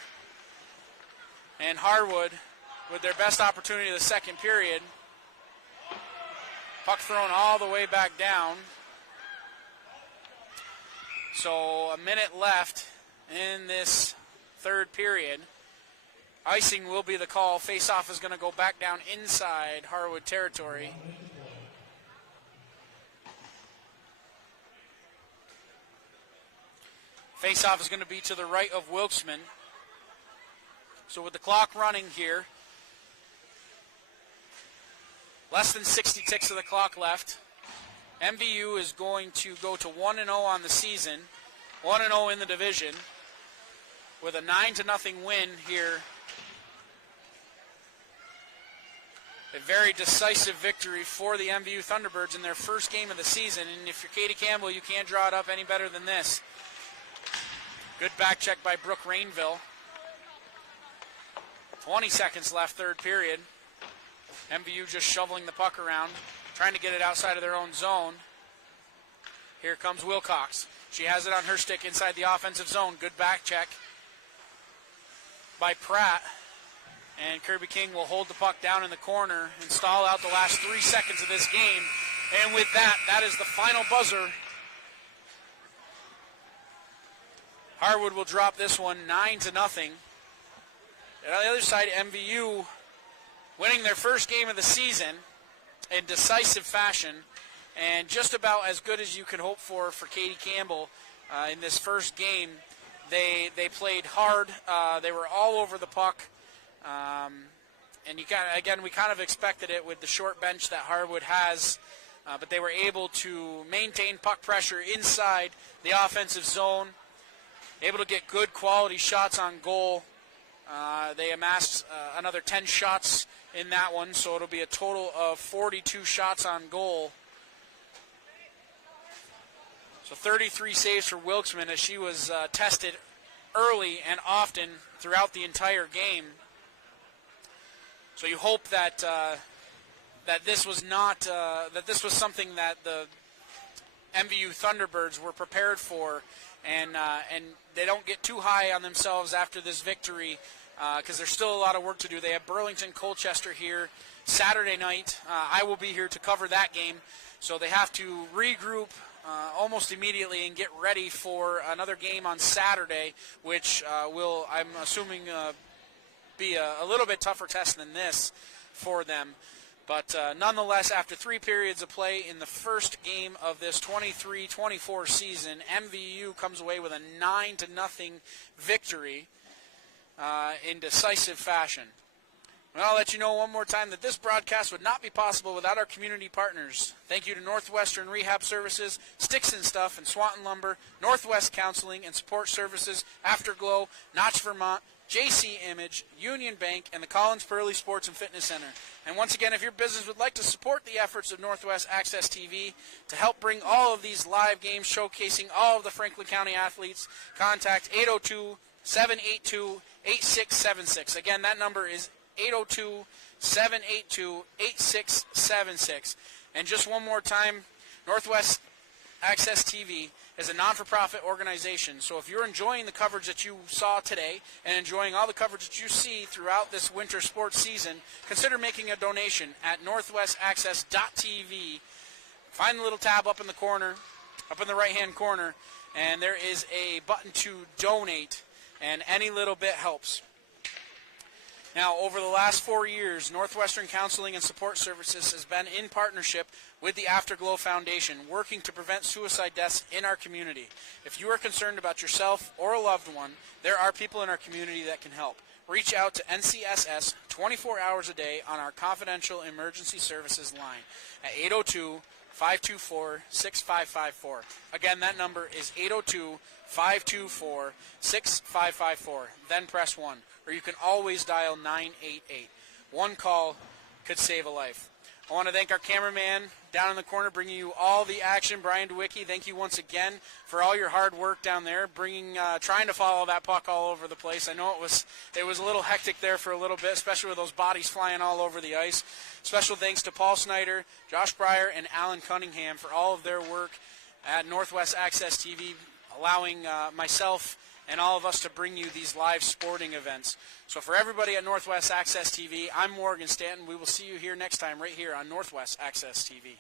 And Harwood with their best opportunity of the second period. Puck thrown all the way back down. So a minute left in this third period. Icing will be the call. Face-off is going to go back down inside Harwood territory. Face-off is going to be to the right of Wilkesman. So with the clock running here, less than 60 ticks of the clock left. MVU is going to go to 1-0 on the season, 1-0 in the division, with a 9-0 win here. A very decisive victory for the MVU Thunderbirds in their first game of the season. And if you're Katie Campbell, you can't draw it up any better than this. Good back check by Brooke Rainville. 20 seconds left, third period. MVU just shoveling the puck around, trying to get it outside of their own zone. Here comes Wilcox. She has it on her stick inside the offensive zone. Good back check by Pratt. And Kirby King will hold the puck down in the corner and stall out the last 3 seconds of this game. And with that, that is the final buzzer. Harwood will drop this one 9-0. And on the other side, MVU winning their first game of the season in decisive fashion, and just about as good as you could hope for Katie Campbell in this first game. They played hard. They were all over the puck. And we kind of expected it with the short bench that Harwood has, but they were able to maintain puck pressure inside the offensive zone, able to get good quality shots on goal. They amassed another 10 shots in that one, so it'll be a total of 42 shots on goal. So 33 saves for Wilkesman as she was tested early and often throughout the entire game. So you hope that that this was not that this was something that the MVU Thunderbirds were prepared for, and they don't get too high on themselves after this victory, because there's still a lot of work to do. They have Burlington Colchester here Saturday night. I will be here to cover that game, so they have to regroup almost immediately and get ready for another game on Saturday, which will, I'm assuming, be a little bit tougher test than this for them. But nonetheless, after 3 periods of play in the first game of this 23-24 season, MVU comes away with a 9-0 victory in decisive fashion. And I'll let you know one more time that this broadcast would not be possible without our community partners. Thank you to Northwestern Rehab Services, Sticks and Stuff, and Swanton Lumber, Northwest Counseling and Support Services, Afterglow, Notch Vermont, JC Image, Union Bank, and the Collins Pearly Sports and Fitness Center. And once again, if your business would like to support the efforts of Northwest Access TV to help bring all of these live games showcasing all of the Franklin County athletes, contact 802-782-8676. Again, that number is 802-782-8676. And just one more time, Northwest Access TV is a non-for-profit organization. So if you're enjoying the coverage that you saw today and enjoying all the coverage that you see throughout this winter sports season, consider making a donation at northwestaccess.tv. Find the little tab up in the corner, up in the right-hand corner, and there is a button to donate, and any little bit helps. Now, over the last 4 years, Northwestern Counseling and Support Services has been in partnership with the Afterglow Foundation, working to prevent suicide deaths in our community. If you are concerned about yourself or a loved one, there are people in our community that can help. reach out to NCSS 24 hours a day on our confidential emergency services line at 802-524-6554. Again, that number is 802-524-6554. Then press 1. Or you can always dial 988. One call could save a life. I want to thank our cameraman down in the corner bringing you all the action, Brian DeWicki. Thank you once again for all your hard work down there, trying to follow that puck all over the place. I know it was a little hectic there for a little bit, especially with those bodies flying all over the ice. Special thanks to Paul Snyder, Josh Breyer, and Alan Cunningham for all of their work at Northwest Access TV, allowing myself and all of us to bring you these live sporting events. So for everybody at Northwest Access TV, I'm Morgan Stanton. We will see you here next time right here on Northwest Access TV.